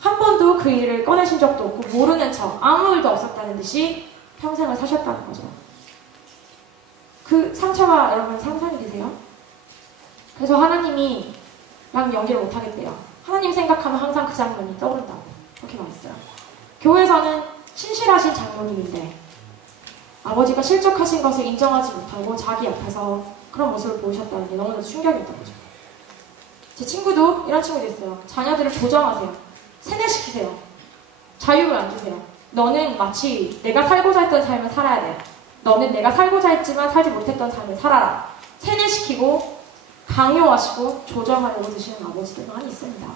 한 번도 그 일을 꺼내신 적도 없고 모르는 척 아무 일도 없었다는 듯이 평생을 사셨다는 거죠. 그 상처가 여러분 상상이 되세요? 그래서 하나님이 랑 연기를 못하겠대요. 하나님 생각하면 항상 그 장면이 떠오른다고 그렇게 말했어요. 교회에서는 신실하신 장로님인데 아버지가 실족하신 것을 인정하지 못하고 자기 앞에서 그런 모습을 보이셨다는 게 너무나도 충격이었던 거죠. 제 친구도 이런 친구도 있어요. 자녀들을 조정하세요. 세뇌시키세요. 자유를 안 주세요. 너는 마치 내가 살고자 했던 삶을 살아야 돼. 너는 내가 살고자 했지만 살지 못했던 삶을 살아라. 세뇌시키고 강요하시고 조정하려고 드시는 아버지들 많이 있습니다.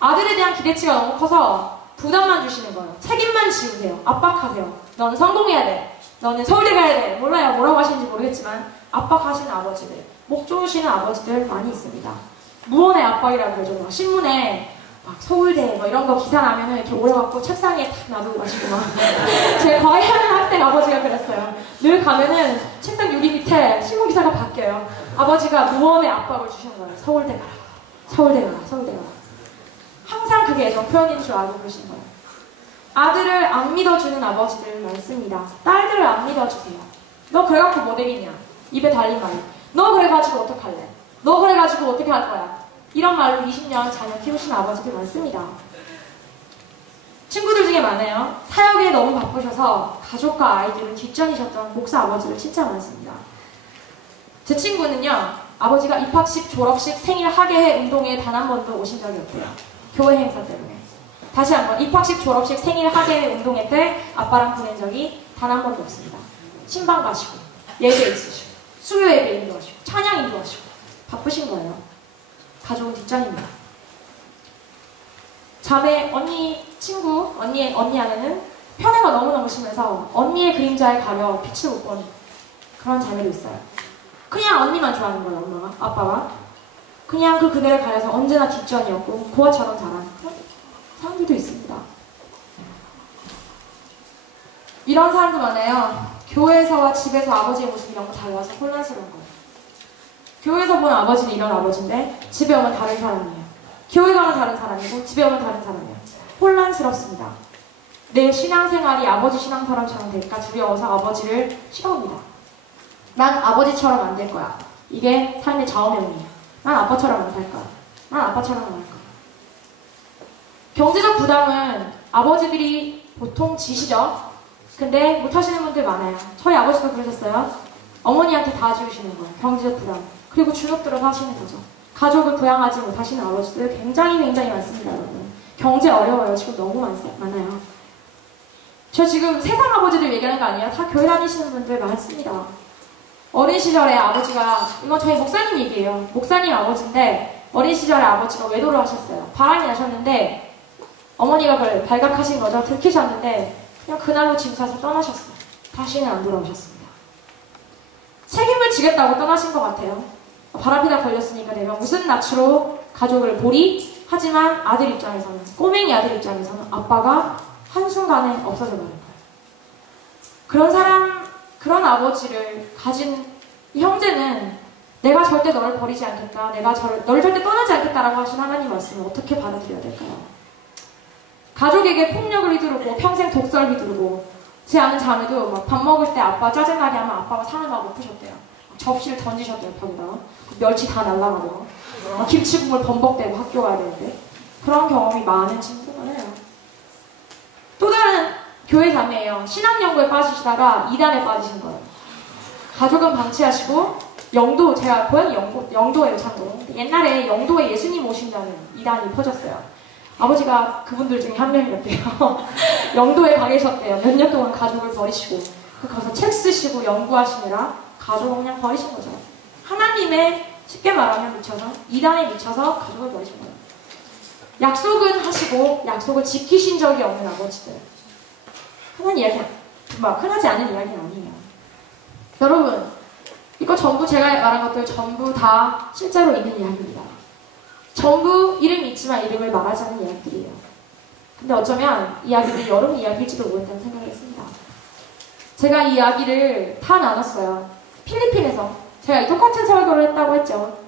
아들에 대한 기대치가 너무 커서 부담만 주시는 거예요. 책임만 지우세요. 압박하세요. 너는 성공해야 돼. 너는 서울대 가야 돼. 몰라요. 뭐라고 하시는지 모르겠지만 압박하시는 아버지들, 목 조으시는 아버지들 많이 있습니다. 무언의 압박이라고 그러죠. 막 신문에 막 서울대 뭐 이런 거 기사 나면은 이렇게 오래갖고 책상에 탁 놔두고 가시고 막. 제 과외하는 학생 아버지가 그랬어요. 늘 가면은 책상 유리 밑에 신문 기사가 바뀌어요. 아버지가 무언의 압박을 주시는 거예요. 서울대 가라. 서울대 가라. 서울대 가라. 항상 그게 애정 표현인 줄 알고 계신 거예요. 아들을 안 믿어주는 아버지들 많습니다. 딸들을 안 믿어주세요. 너 그래갖고 뭐 되겠냐? 입에 달린 말이. 너 그래가지고 어떡할래? 너 그래가지고 어떻게 할 거야? 이런 말로 20년 자녀 키우시는 아버지들 많습니다. 친구들 중에 많아요. 사역에 너무 바쁘셔서 가족과 아이들을 뒷전이셨던 목사 아버지들 진짜 많습니다. 제 친구는요. 아버지가 입학식, 졸업식, 생일, 학예회, 운동회에 단 한 번도 오신 적이 없대요. 교회 행사 때문에. 다시 한번 입학식, 졸업식, 생일, 학예회, 운동회 때 아빠랑 보낸 적이 단 한 번도 없습니다. 신방 가시고 예배 있으시고 수요 예배 인도하시고 찬양 인도하시고 바쁘신 거예요. 가족은 뒷전입니다. 자매, 언니, 친구, 언니 아내는 편애가 너무너무 심해서 언니의 그림자에 가려 빛을 못 보는 그런 자매도 있어요. 그냥 언니만 좋아하는 거예요, 엄마가, 아빠가. 그냥 그 그대를 가려서 언제나 뒷전이었고 고아처럼 자란 그런 사람들도 있습니다. 이런 사람도 많아요. 교회에서와 집에서 아버지의 모습이 너무 달라서 혼란스러운 거예요. 교회에서 본 아버지는 이런 아버지인데 집에 오면 다른 사람이에요. 교회 가면 다른 사람이고 집에 오면 다른 사람이에요. 혼란스럽습니다. 내 신앙생활이 아버지 신앙사람처럼 될까 두려워서 아버지를 싫어합니다. 난 아버지처럼 안 될 거야. 이게 삶의 좌우명이에요. 난 아빠처럼 안 살 거야. 난 아빠처럼 안 할 거야. 경제적 부담은 아버지들이 보통 지시죠. 근데 못하시는 분들 많아요. 저희 아버지도 그러셨어요. 어머니한테 다 지우시는 거예요. 경제적 부담. 그리고 주눅 들어서 하시는 거죠. 가족을 부양하지 못하시는 아버지들 굉장히 많습니다, 여러분. 경제 어려워요. 지금 너무 많아요. 저 지금 세상 아버지들 얘기하는 거 아니에요. 다 교회 다니시는 분들 많습니다. 어린 시절에 아버지가, 이건 저희 목사님 얘기예요. 목사님 아버지인데 어린 시절에 아버지가 외도를 하셨어요. 바람이 나셨는데 어머니가 그걸 발각하신 거죠. 들키셨는데 그냥 그날로 짐 싸서 떠나셨어요. 다시는 안 돌아오셨습니다. 책임을 지겠다고 떠나신 것 같아요. 바람피다 걸렸으니까 내가 무슨 낯으로 가족을 보리? 하지만 아들 입장에서는, 꼬맹이 아들 입장에서는 아빠가 한순간에 없어져 버린 거예요. 그런 사람, 그런 아버지를 가진 이 형제는 내가 절대 너를 버리지 않겠다, 너를 절대 떠나지 않겠다라고 하신 하나님 말씀을 어떻게 받아들여야 될까요? 가족에게 폭력을 휘두르고 평생 독설 휘두르고, 제 아는 자매도 막 밥 먹을 때 아빠 짜증나게 하면 아빠가 산을 막 엎으셨대요. 접시를 던지셨대요, 벽에다가. 멸치 다 날라가고 김치국물 범벅대고 학교 가야 되는데. 그런 경험이 많은 친구가 해요. 또 다른 교회 자매예요. 신학연구에 빠지시다가 이단에 빠지신 거예요. 가족은 방치하시고 영도, 제가 고향이 영도예요, 참고로. 옛날에 영도에 예수님 오신다는 이단이 퍼졌어요. 아버지가 그분들 중에 한 명이었대요. 영도에 가 계셨대요. 몇 년 동안 가족을 버리시고. 가서 책 쓰시고 연구하시느라 가족을 그냥 버리신 거죠. 하나님의 쉽게 말하면 미쳐서 이단에 미쳐서 가족을 버리신 거예요. 약속은 하시고 약속을 지키신 적이 없는 아버지들. 흔한 이야기, 막 흔하지 않은 이야기는 아니에요. 여러분, 이거 전부 제가 말한 것들 전부 다 실제로 있는 이야기입니다. 전부 이름이 있지만 이름을 말하지 않는 이야기들이에요. 근데 어쩌면 이 이야기들이 여러분 이야기일지도 모른다는 생각을 했습니다. 제가 이 이야기를 다 나눴어요. 필리핀에서 제가 똑같은 설교를 했다고 했죠.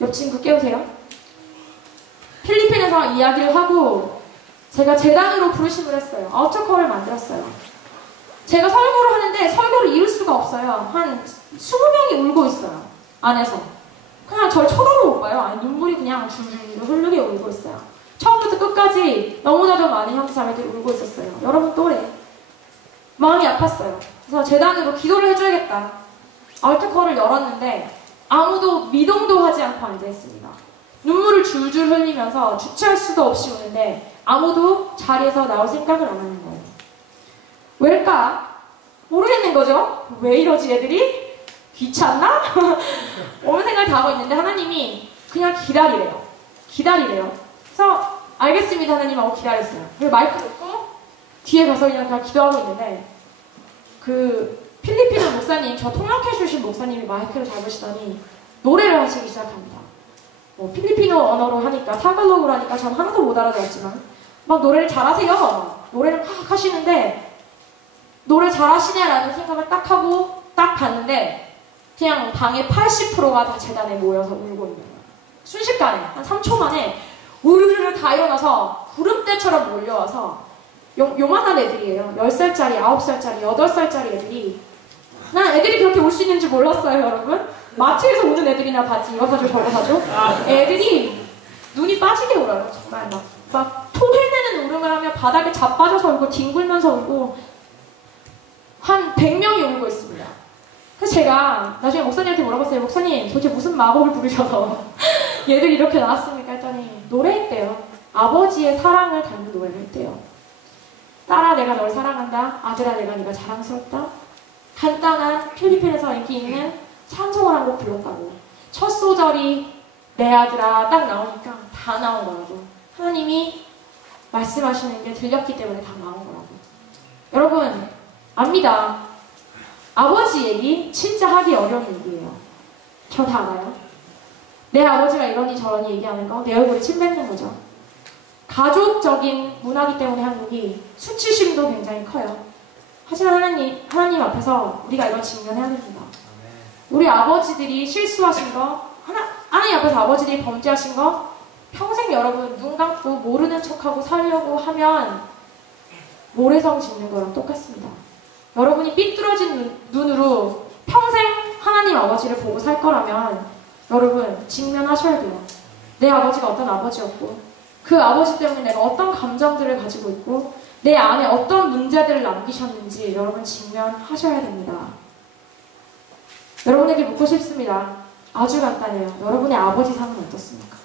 옆 친구 깨우세요. 필리핀에서 이야기를 하고 제가 재단으로 부르심을 했어요. 아우터커를 만들었어요. 제가 설교를 하는데 설교를 이룰 수가 없어요. 한 20명이 울고 있어요. 안에서. 그냥 저를 쳐다도 못 봐요. 아니, 눈물이 그냥 줄줄 흐르게 울고 있어요. 처음부터 끝까지 너무나도 많은 형제자매들이 울고 있었어요. 여러분 또래. 마음이 아팠어요. 그래서 재단으로 기도를 해줘야겠다. 알트커를 열었는데 아무도 미동도 하지 않고 앉아있습니다. 눈물을 줄줄 흘리면서 주체할 수도 없이 우는데 아무도 자리에서 나올 생각을 안 하는 거예요. 왜일까? 모르겠는 거죠? 왜 이러지 애들이? 귀찮나? 오는 생각을 다 하고 있는데 하나님이 그냥 기다리래요. 기다리래요. 그래서 알겠습니다 하나님 하고 기다렸어요. 그리고 마이크 놓고 뒤에 가서 그냥 기도하고 있는데 그 필리핀 목사님, 저 통역해 주신 목사님이 마이크를 잡으시더니 노래를 하시기 시작합니다. 필리핀어 언어로 하니까 타갈로그로 하니까 전 하나도 못 알아들었지만 막 노래를 잘하세요. 노래를 막 하시는데 노래 잘하시냐라는 생각을 딱 하고 딱 봤는데 그냥 방의 80%가 다 재단에 모여서 울고 있는 거예요. 순식간에 한 3초 만에 우르르르 다 일어나서 구름대처럼 몰려와서 요만한 애들이에요. 10살짜리, 9살짜리, 8살짜리 애들이. 난 애들이 그렇게 울 수 있는지 몰랐어요, 여러분. 마트에서 우는 애들이나 봤지. 이거 사줘, 저거 사줘. 애들이 눈이 빠지게 울어요. 정말 막 토해내는 울음을 하며 바닥에 자빠져서 울고 뒹굴면서 울고 한 100명이 울고 있습니다. 그래서 제가 나중에 목사님한테 물어봤어요. 목사님, 도대체 무슨 마법을 부르셔서 얘들이 이렇게 나왔습니까? 했더니 노래했대요. 아버지의 사랑을 담는 노래를 했대요. 딸아 내가 널 사랑한다. 아들아 내가 네가 자랑스럽다. 간단한 필리핀에서 인기 있는 찬송을 한 곡 불렀다고. 첫 소절이 내 아들아 딱 나오니까 다 나온 거라고. 하나님이 말씀하시는 게 들렸기 때문에 다 나온 거라고. 여러분 압니다. 아버지 얘기 진짜 하기 어려운 얘기예요. 저 다 알아요. 내 아버지가 이러니 저러니 얘기하는 거 내 얼굴에 침 뱉는 거죠. 가족적인 문화이기 때문에 한국이 수치심도 굉장히 커요. 하지만 하나님 앞에서 우리가 이걸 직면해야 됩니다. 우리 아버지들이 실수하신 거, 하나님 앞에서 아버지들이 범죄하신 거 평생 여러분 눈 감고 모르는 척하고 살려고 하면 모래성 짓는 거랑 똑같습니다. 여러분이 삐뚤어진 눈으로 평생 하나님 아버지를 보고 살 거라면 여러분 직면하셔야 돼요. 내 아버지가 어떤 아버지였고 그 아버지 때문에 내가 어떤 감정들을 가지고 있고 내 안에 어떤 문제들을 남기셨는지 여러분 직면하셔야 됩니다. 여러분에게 묻고 싶습니다. 아주 간단해요. 여러분의 아버지 상은 어떻습니까?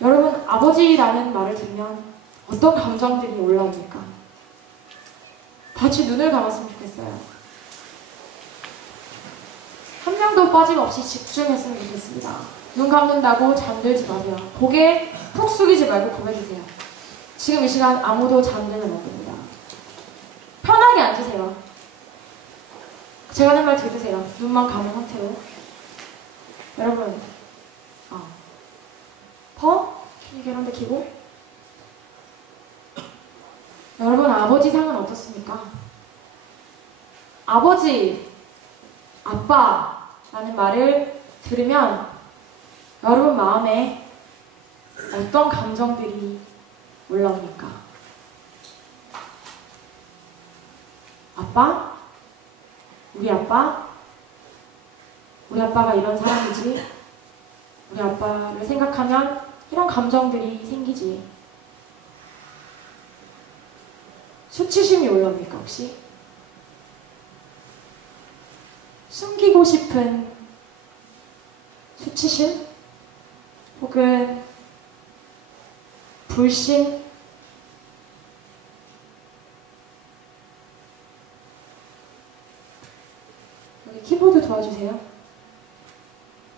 여러분 아버지라는 말을 들으면 어떤 감정들이 올라옵니까? 같이 눈을 감았으면 좋겠어요. 한 명도 빠짐없이 집중했으면 좋겠습니다. 눈 감는다고 잠들지 마세요. 고개 푹 숙이지 말고 고개 드세요. 지금 이 시간 아무도 잠드는 안 됩니다. 편하게 앉으세요. 제가 하는 말 들으세요. 눈만 감은 상태로. 여러분, 이렇게 이런데 키고. 여러분, 아버지 상은 어떻습니까? 아버지, 아빠라는 말을 들으면 여러분 마음에 어떤 감정들이 올라옵니까? 아빠? 우리 아빠? 우리 아빠가 이런 사람이지? 우리 아빠를 생각하면 이런 감정들이 생기지? 수치심이 올라옵니까 혹시? 숨기고 싶은 수치심? 혹은 불신? 도와주세요.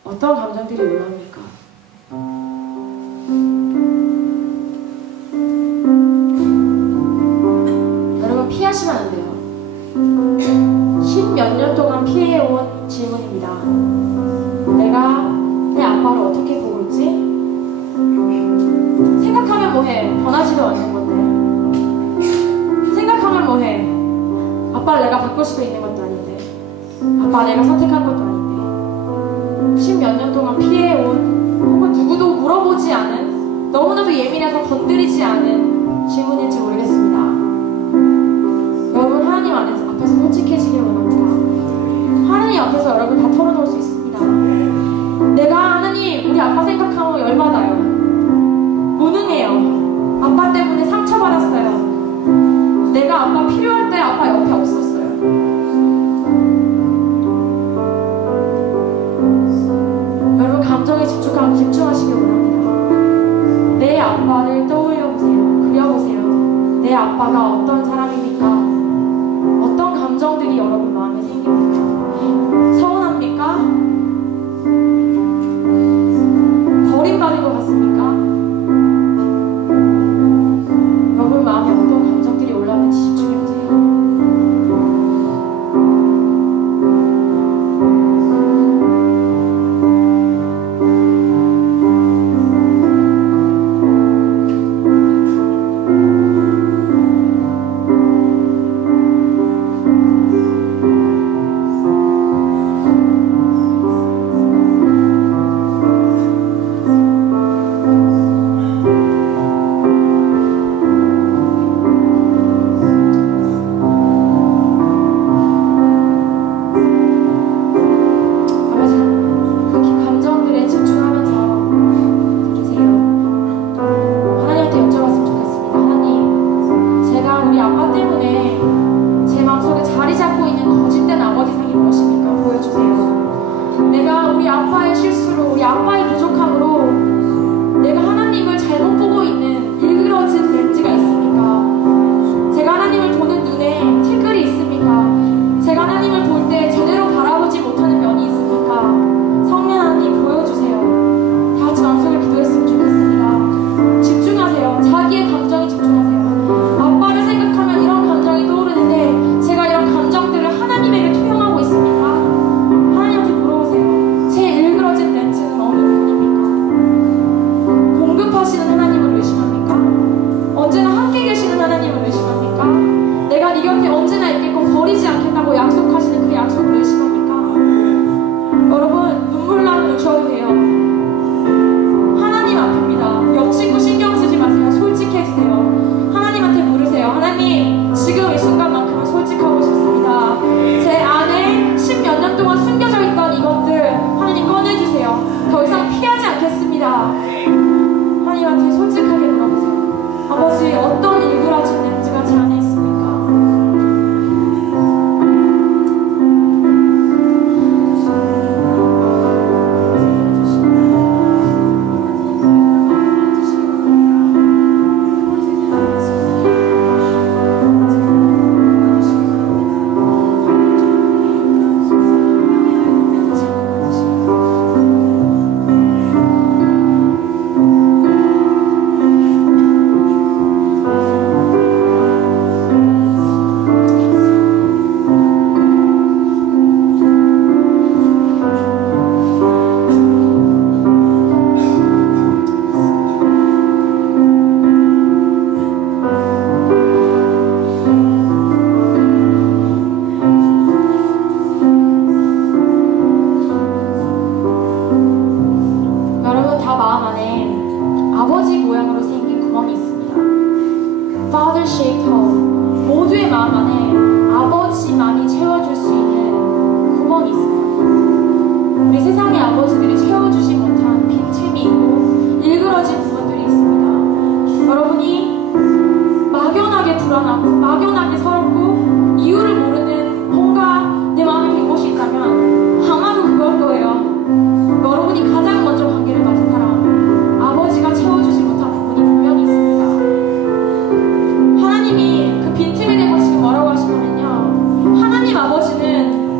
어떤 감정들이 올라옵니까? 여러분, 피하시면 안 돼요. 10몇 년 동안 피해온 질문입니다. 내가 내 아빠를 어떻게 보고 있지? 생각하면 뭐해? 변하지도 않는 건데. 생각하면 뭐해? 아빠를 내가 바꿀 수도 있는 것도 아닌데. 아빠 내가 선택한 것도 아닌데. 10몇 년 동안 피해온, 혹은 누구도 물어보지 않은, 너무나도 예민해서 건드리지 않은 질문일지 모르겠습니다. 여러분, 하나님 앞에서 솔직해지길 원합니다. 하나님 앞에서 여러분 다 털어놓을 수 있습니다. 내가 하나님, 우리 아빠 생각하면 열받아요. 무능해요. 아빠 때문에 상처받았어요. 내가 아빠 필요할 때 아빠 옆에 없었어요. 여러분, 감정에 집중하시길 원합니다. 내 아빠를 떠올려보세요. 그려보세요. 내 아빠가 어떤 사람입니까? 어떤 감정들이 여러분 마음에 생깁니까? 서운합니까? 버림받은 것 같습니까? 여러분 마음에 어떤 감정들이 올라오는지 집중해보세요.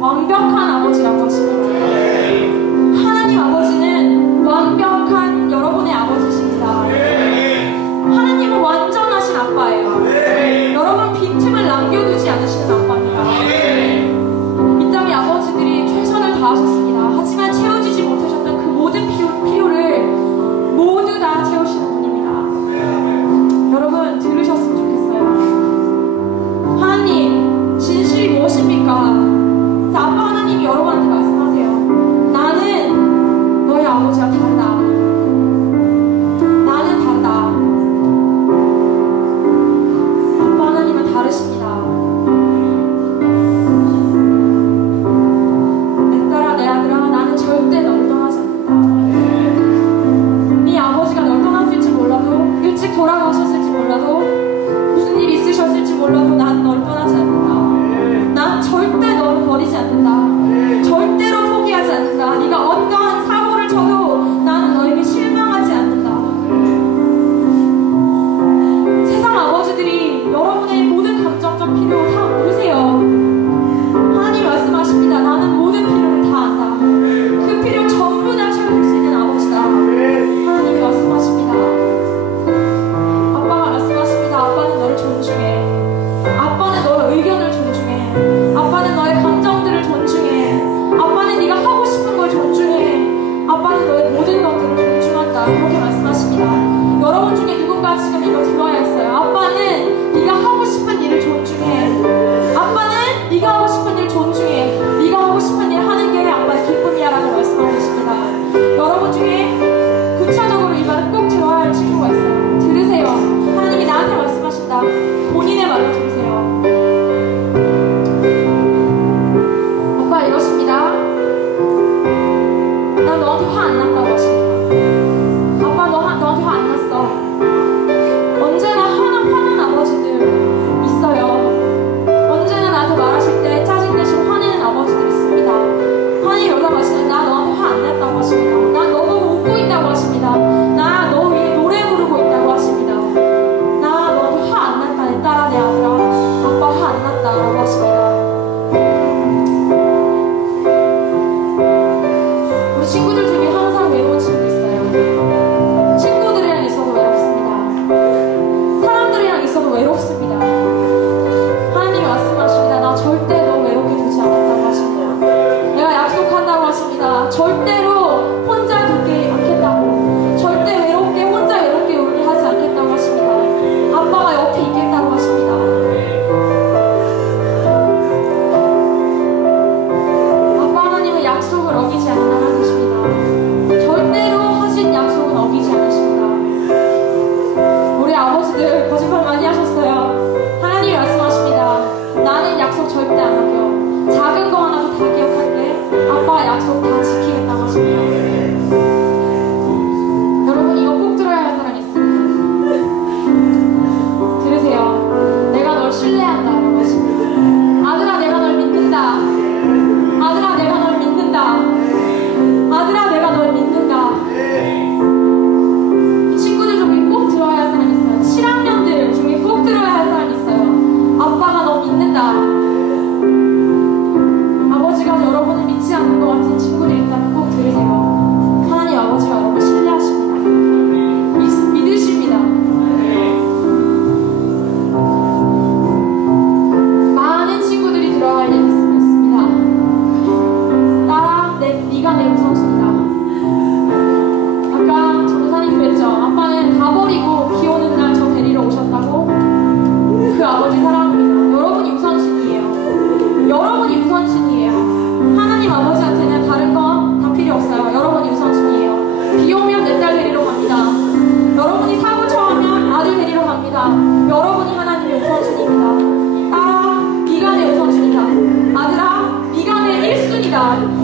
완벽한 아버지라고 하시는 안 났다고 하십니다. 아빠 너한테 화 안 났어. 언제나 화난 아버지들 있어요. 언제나 나한테 말하실 때 짜증내시고 화내는 아버지들 있습니다. 하나님 여기서 하시는 나 너한테 화 안 냈다고 하십니다. 나 너 보고 웃고 있다고 하십니다. 나 너 위해 노래 부르고 있다고 하십니다. 나 너한테 화 안 났다 내 딸아 내 아들아 아빠 화 안 났다라고 하십니다. 우리 친구들 중에 항상 외로운 친구 있어요. 친구들이랑 있어도 외롭습니다. 사람들이랑 있어도 외롭습니다. 하나님이 말씀하십니다. 나 절대 너 외롭게 두지 않겠다고 하십니다. 내가 약속한다고 하십니다. 절대로 혼자 두지 않겠다고. 절대 혼자 외롭게 울게 하지 않겠다고 하십니다. 아빠가 옆에 있겠다고 하십니다. 아빠 하나님은 약속을 어기지 않는 하나님이십니다. 절대로 하신 약속은 어기지 않으십니다. 우리 아버지들 거짓말 많이 하셨어요. 하나님이 말씀하십니다. 나는 약속 절대 안 어겨. 작은 거 하나도 다 기억할게. 아빠가 약속 다 지키겠다고 하십니다. 여러분 이거 꼭 들어야 할 사람 있습니다. 들으세요. 내가 널 신뢰한다라고 하십니다. 아들아 내가 널 믿는다. 아들아 내가 널 믿는다. 아들아 내가 널 믿는다. 친구들 중에 꼭 들어야 할 사람 있어요. 7학년들 중에 꼭 들어야 할 사람 있어요. 아빠가 너 믿는다. 아버지가 여러분을 믿지 않는 것 같은 친구들이 있다면 꼭 들으세요. 하나님 아버지가 여러분을 신뢰하십니다. 믿으십니다. 많은 친구들이 들어야 할 일이 있습니다. 딸아, 네가 내 우선순위다. 아까 전도사님 그랬죠. 아빠는 다 버리고 비 오는 날 저 데리러 오셨다고. 그 아버지 사랑합니다. 여러분이 우선순위예요. 여러분이 우선순위예요. 하나님 아버지한테는 다른 건 다 필요 없어요. 여러분이 우선순위예요. 비 오면 내 딸 데리러 갑니다. 여러분이 사고 처하면 아들 데리러 갑니다. 여러분이 하나님의 우선순위입니다. 딸아, 네가 내 우선순위다. 아들아, 네가 내 1순위다.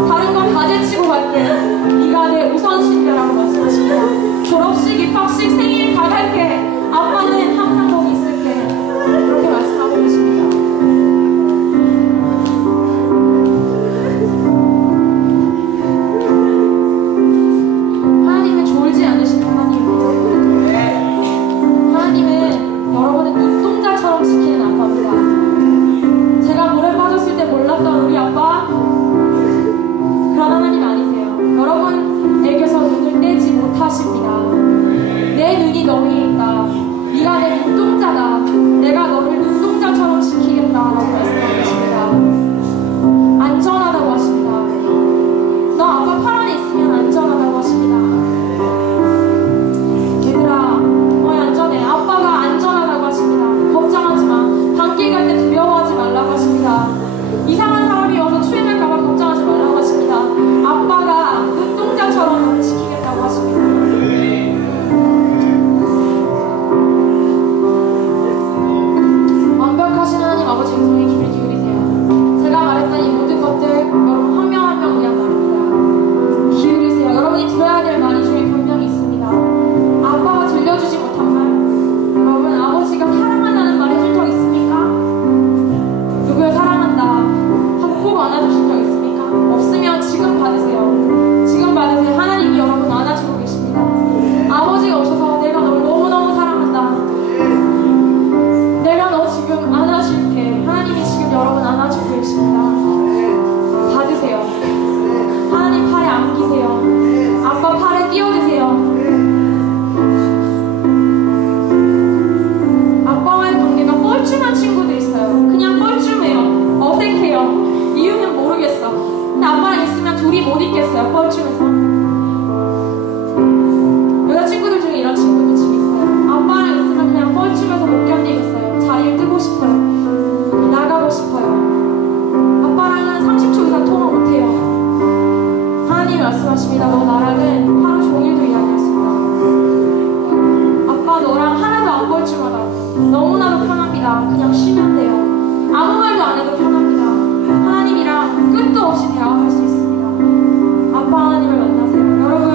다른 건 다 제치고 갈게. 네가 내 우선순위다라고 말씀하십니다. 졸업식, 입학식, 생일 다 갈게. 아빠는 항상 거기 있을게. 그렇게 말씀하고 계십니다. 하나님은 졸지 않으신 하나님입니다. 하나님은 여러분의 눈동자처럼 지키는 아빠입니다. 제가 물에 빠졌을 때 몰랐던 우리 아빠 그런 하나님 아니세요. 여러분에게서 눈을 떼지 못하십니다. 내 눈이 너 위에 있다. 네가 내 눈동자다. 내가 너를 눈동자처럼 지키겠다라고 말씀하십니다. 안전하다고 하십니다. 너 아빠 팔 안에 있으면 안전하다고 하십니다. 얘들아, 안전해. 아빠가 안전하다고 하십니다. 걱정하지 마. 방귀 갈 때 두려워하지 말라고 하십니다. 이상한 사람이 와서 추행할까봐 걱정하지 말라고 하십니다. 아빠가 눈동자처럼 너를 지키겠다고 하십니다. 완벽하신 하나님 아버지 음성에 귀를 기울이세요. 제가 말했던 이 모든 것들 여러분 한 명 한 명 위한 말입니다. 기울이세요. 여러분이 들어야 될 말 중에 분명히 있습니다. 아빠가 들려주지 못한 말. 여러분 아버지가 사랑한다는 말 해준 적 있습니까? 누구를 사랑한다 하고 꼭 안아주신 적 있습니까? 없으면 지금 받으세요. 지금 받으세요. 하나님이 여러분 안아주고 계십니다. 아버지가 오셔서 내가 널 너무너무 사랑한다. 내가 너 지금 안아줄게. 하나님이 지금 여러분 안아주고 계십니다. 받으세요. 하나님 팔에 안기세요. 아빠 팔에 끼어드세요. 아빠와의 관계가 뻘쭘한 친구도 있어요. 그냥 뻘쭘해요. 어색해요. 이유는 모르겠어. 근데 아빠랑 있으면 둘이 못 있겠어요. 뻘쭘해서. 여자친구들 중에 이런 친구들 지금 있어요. 아빠랑 있으면 그냥 뻘쭘해서 못 견디겠어요. 자리를 뜨고 싶어요. 나가고 싶어요. 아빠랑은 30초 이상 통화 못해요. 하나님이 말씀하십니다. 너 나랑은 하루 종일도 이야기할 수 있다. 아빠 너랑 하나도 안 뻘쭘하다. 너무나도 편합니다. 그냥 쉬면 돼요. 아무 말도 안 해도 편합니다. 하나님이랑 끝도 없이 대화할 수 있습니다. 아빠 하나님을 만나세요. 여러분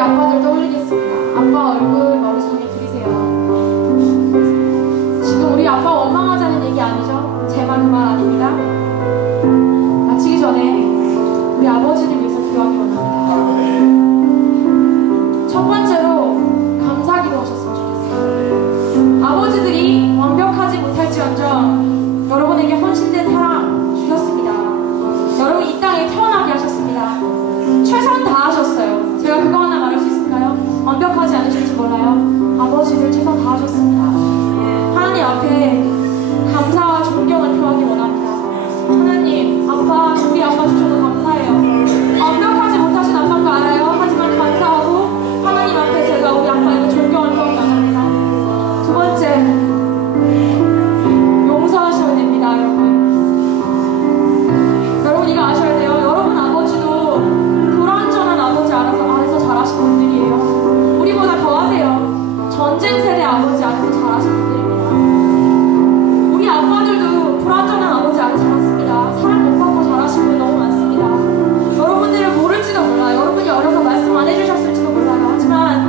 아빠들 떠올리겠습니다. 아빠 얼굴 머릿속에 그리세요. 지금 우리 아빠 원망하자는 얘기 아니죠? 제 말 그 말 아닙니다. 마치기 전에 우리 아버지를 위해서 기도하기 원합니다. 첫 번째로 감사기도 하셨으면 좋겠어요. 아버지들이 완벽하지 못할지언정 여러분에게 헌신된 사랑 주셨습니다. 여러분 이 땅에 태어나게 하셨습니다. 최선 다하셨어요. 제가 그거 하나 말할 수 있을까요? 완벽하지 않으실지 몰라요. 아버지들 최선 다하셨습니다. 하나님 앞에 감사와 존경을 표하기 원합니다. 하나님, 아빠, 우리 아빠 주셔서 감사해요. 완벽하지 못하신 아빠인 거 알아요. 하지만 감사하고 하나님 앞에 제가 우리 아빠에게 존경을 표하기 원합니다. 두 번째, 용서하셔야 됩니다, 여러분. 여러분 이거 아셔야 돼요. 여러분 아버지도 불완전한 아버지 안에서 자라신 분들이에요. 우리보다 더 하세요. 전쟁 세대 아버지 안에서 자라신 분들입니다. 우리 아빠들도 불완전한 아버지 안에서 자랐습니다. 사랑 못 받고 자라신 분 너무 많습니다. 여러분들은 모를지도 몰라요. 여러분이 어려서 말씀 안 해주셨을지도 몰라요. 하지만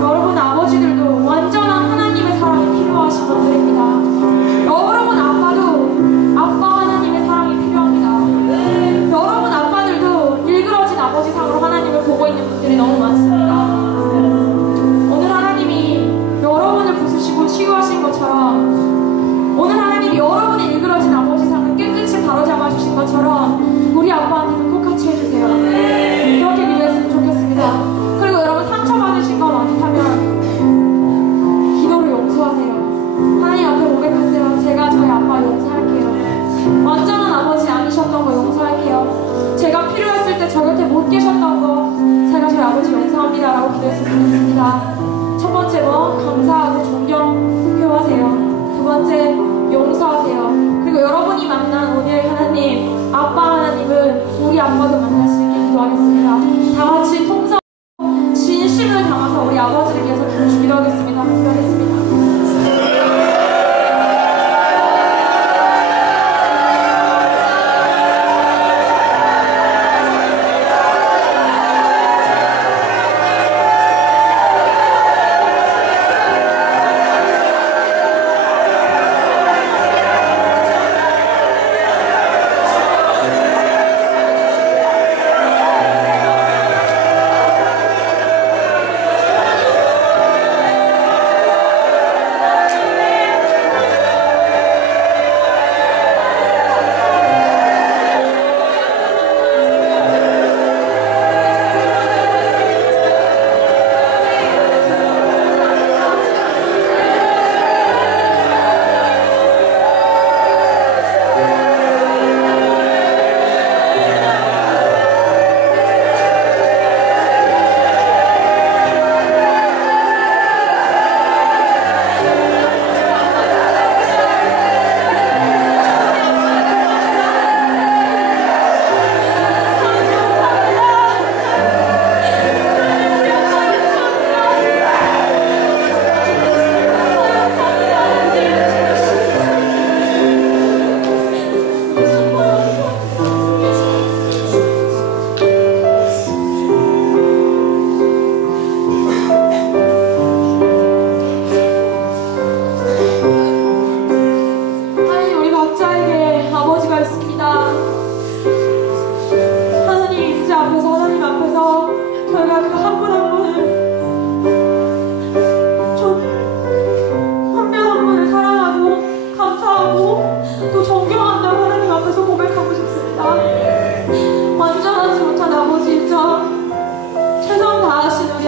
여러분 아버지들도 완전한 하나님의 사랑이 필요하신 분들입니다. 여러분 아빠 하나님의 사랑이 필요합니다. 여러분 아빠들도 일그러진 아버지 상으로 하나님을 보고 있는 분들이 너무 많습니다. 오늘 하나님이 여러분을 부수시고 치유하신 것처럼, 오늘 하나님이 여러분이 일그러진 아버지 상을 깨끗이 바로잡아 주신 것처럼 우리 아빠한테도 똑같이 해주세요. 그렇게 기도했으면 좋겠습니다. 그리고 여러분 상처받으신 거 많다면 기도를 용서하세요. 하나님 앞에 고백하세요. 제가 저희 아빠 용서할게요. 완전한 아버지 아니셨던 거 용서할게요. 제가 필요했을 때 저 곁에 못 계셨던 거 제가 저희 아버지 용서합니다 라고 기도했으면 좋겠습니다. 첫 번째 감사하고 존경 표하세요. 두 번째 용서하세요. 그리고 여러분이 만난 오늘 하나님, 아빠 하나님을 우리 아빠도 만날 수 있게 기도하겠습니다. 다 같이 통성 진심을 담아서 우리 아버지를 위해서 기도하겠습니다. 기도하겠습니다.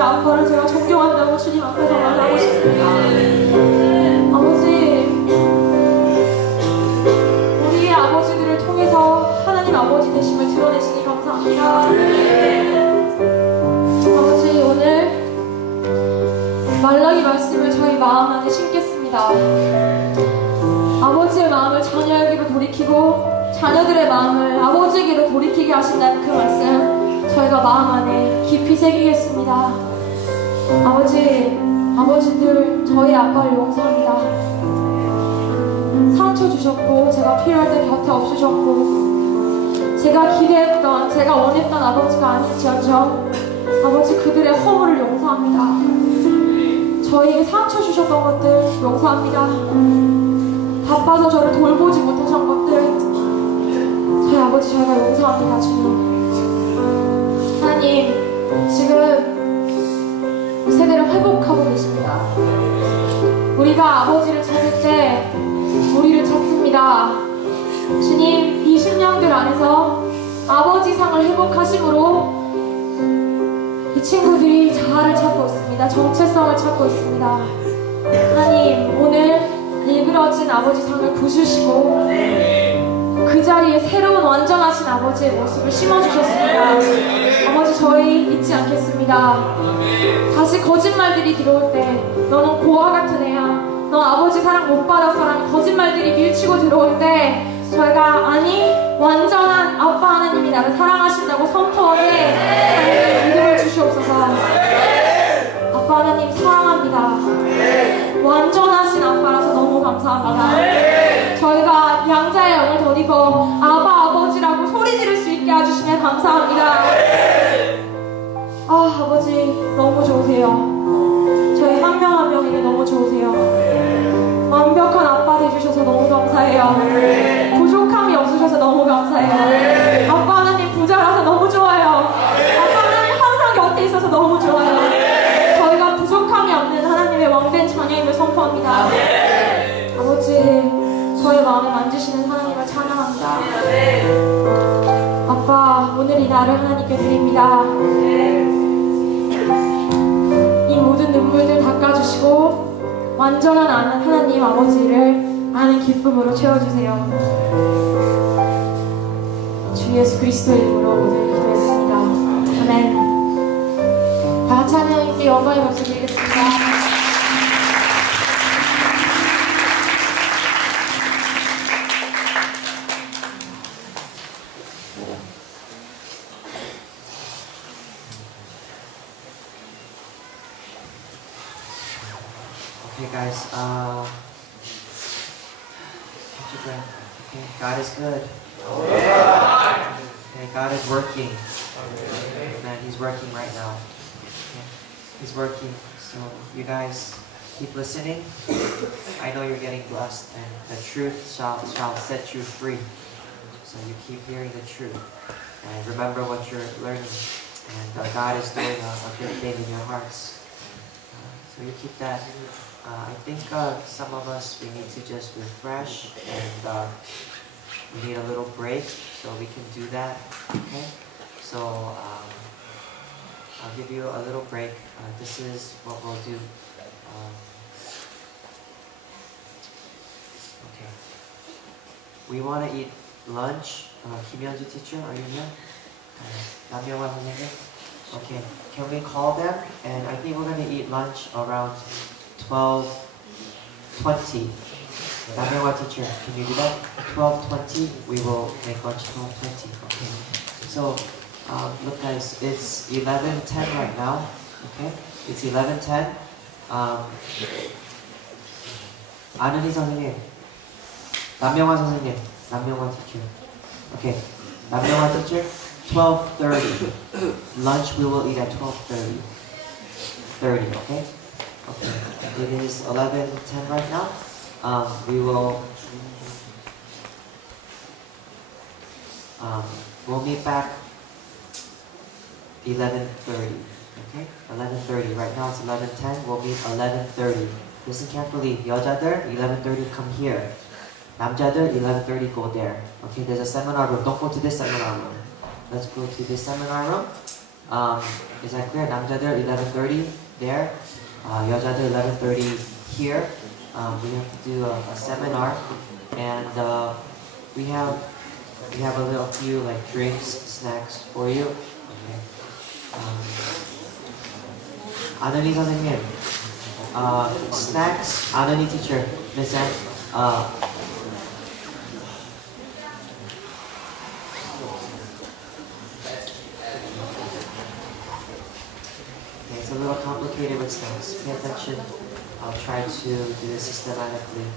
아빠를 제가 존경한다고 주님 앞에서 말하고 싶습니다. 아버지, 우리의 아버지들을 통해서 하나님 아버지 되심을 드러내시니 감사합니다. 아버지, 오늘 말라기 말씀을 저희 마음 안에 심겠습니다. 아버지의 마음을 자녀에게로 돌이키고 자녀들의 마음을 아버지에게로 돌이키게 하신다는 그 말씀 저희가 마음 안에 깊이 새기겠습니다. 아버지들 저희 아빠를 용서합니다. 상처 주셨고 제가 필요할 때 곁에 없으셨고 제가 기대했던, 제가 원했던 아버지가 아닐지언정 아버지 그들의 허물을 용서합니다. 저에게 상처 주셨던 것들 용서합니다. 바빠서 저를 돌보지 못하신 것들 저희 아버지 저희가 용서합니다. 주님 하나님 지금 이 세대를 회복하고 계십니다. 우리가 아버지를 찾을 때 우리를 찾습니다. 주님 이 10년들 안에서 아버지 상을 회복하심으로 이 친구들이 자아를 찾고 있습니다. 정체성을 찾고 있습니다. 하나님 오늘 일그러진 아버지 상을 부수시고 그 자리에 새로운 완전하신 아버지의 모습을 심어주셨습니다. 아버지 저희 잊지 않겠습니다. 다시 거짓말들이 들어올 때 너는 고아 같은 애야, 너 아버지 사랑 못 받았어 라는 거짓말들이 밀치고 들어올 때 저희가 아니 완전한 아빠 하나님이 나를 사랑하신다고 선포하게 하나님 믿음을 주시옵소서. 아빠 하나님 사랑합니다. 완전하신 아빠라서 너무 감사합니다. 저희가 양자의 영을 덧입어 아버지라고 소리 지를 수 있게 해주시면 감사합니다. 아버지 너무 좋으세요. 저희 한 명 한 명에게 너무 좋으세요. 완벽한 아빠 되주셔서 너무 감사해요. 부족함이 없으셔서 너무 감사해요. 아빠 하나님 부자라서 너무 좋아요. 아빠 하나님 항상 곁에 있어서 너무 좋아요. 저희가 부족함이 없는 하나님의 왕된 자녀임을 선포합니다. 아버지 저의 마음을 만지시는 하나님을 찬양합니다. 아빠 오늘 이 날을 하나님께 드립니다. 이 모든 눈물들 닦아주시고 완전한 아는 하나님 아버지를 아는 기쁨으로 채워주세요. 주 예수 그리스도의 이름으로 오늘 기도했습니다. 아멘. 다 같이 하나님께 영광의 박수 드리겠습니다. Okay, guys. Catch your breath. Okay, God is good. Okay, God is working. Amen. He's working right now. Okay. He's working. So you guys keep listening. I know you're getting blessed, and the truth shall set you free. So you keep hearing the truth, and remember what you're learning. And God is doing a good thing in your hearts. So you keep that. I think some of us, we need to just refresh, and we need a little break, so we can do that, okay? So I'll give you a little break. This is what we'll do. Okay. We want to eat lunch. Kim Yeonju teacher, are you here? Nam Myung-hwan 선생님? Okay. Can we call them? And I think we're going to eat lunch around 12:20. Nam Myung-hwan teacher, can you do that? 12:20, we will make lunch 12:20. Okay. So, look guys, it's 11:10 right now. Okay. It's 11:10. 아는이 선생님, 남명환 선생님, 남명환 teacher. Okay. 남명환 teacher, 12:30. Lunch we will eat at 12:30. Okay? Okay. It is 11:10 right now. We'll meet back 11:30. Okay? 11:30. Right now it's 11:10. We'll meet 11:30. Listen carefully. 여자들 11:30 come here. 남자들 11:30 go there. Okay? There's a seminar room. Don't go to this seminar room. Let's go to this seminar room. Is that clear? 남자들 11:30 there. 여자들 11:30 here. We have to do a seminar, and we have a few like drinks, snacks for you. Okay. 아는이 선생님, snacks. 아는이 teacher, Miss Ann. It's a little complicated with snacks. Pay attention. I'll try to do this systematically.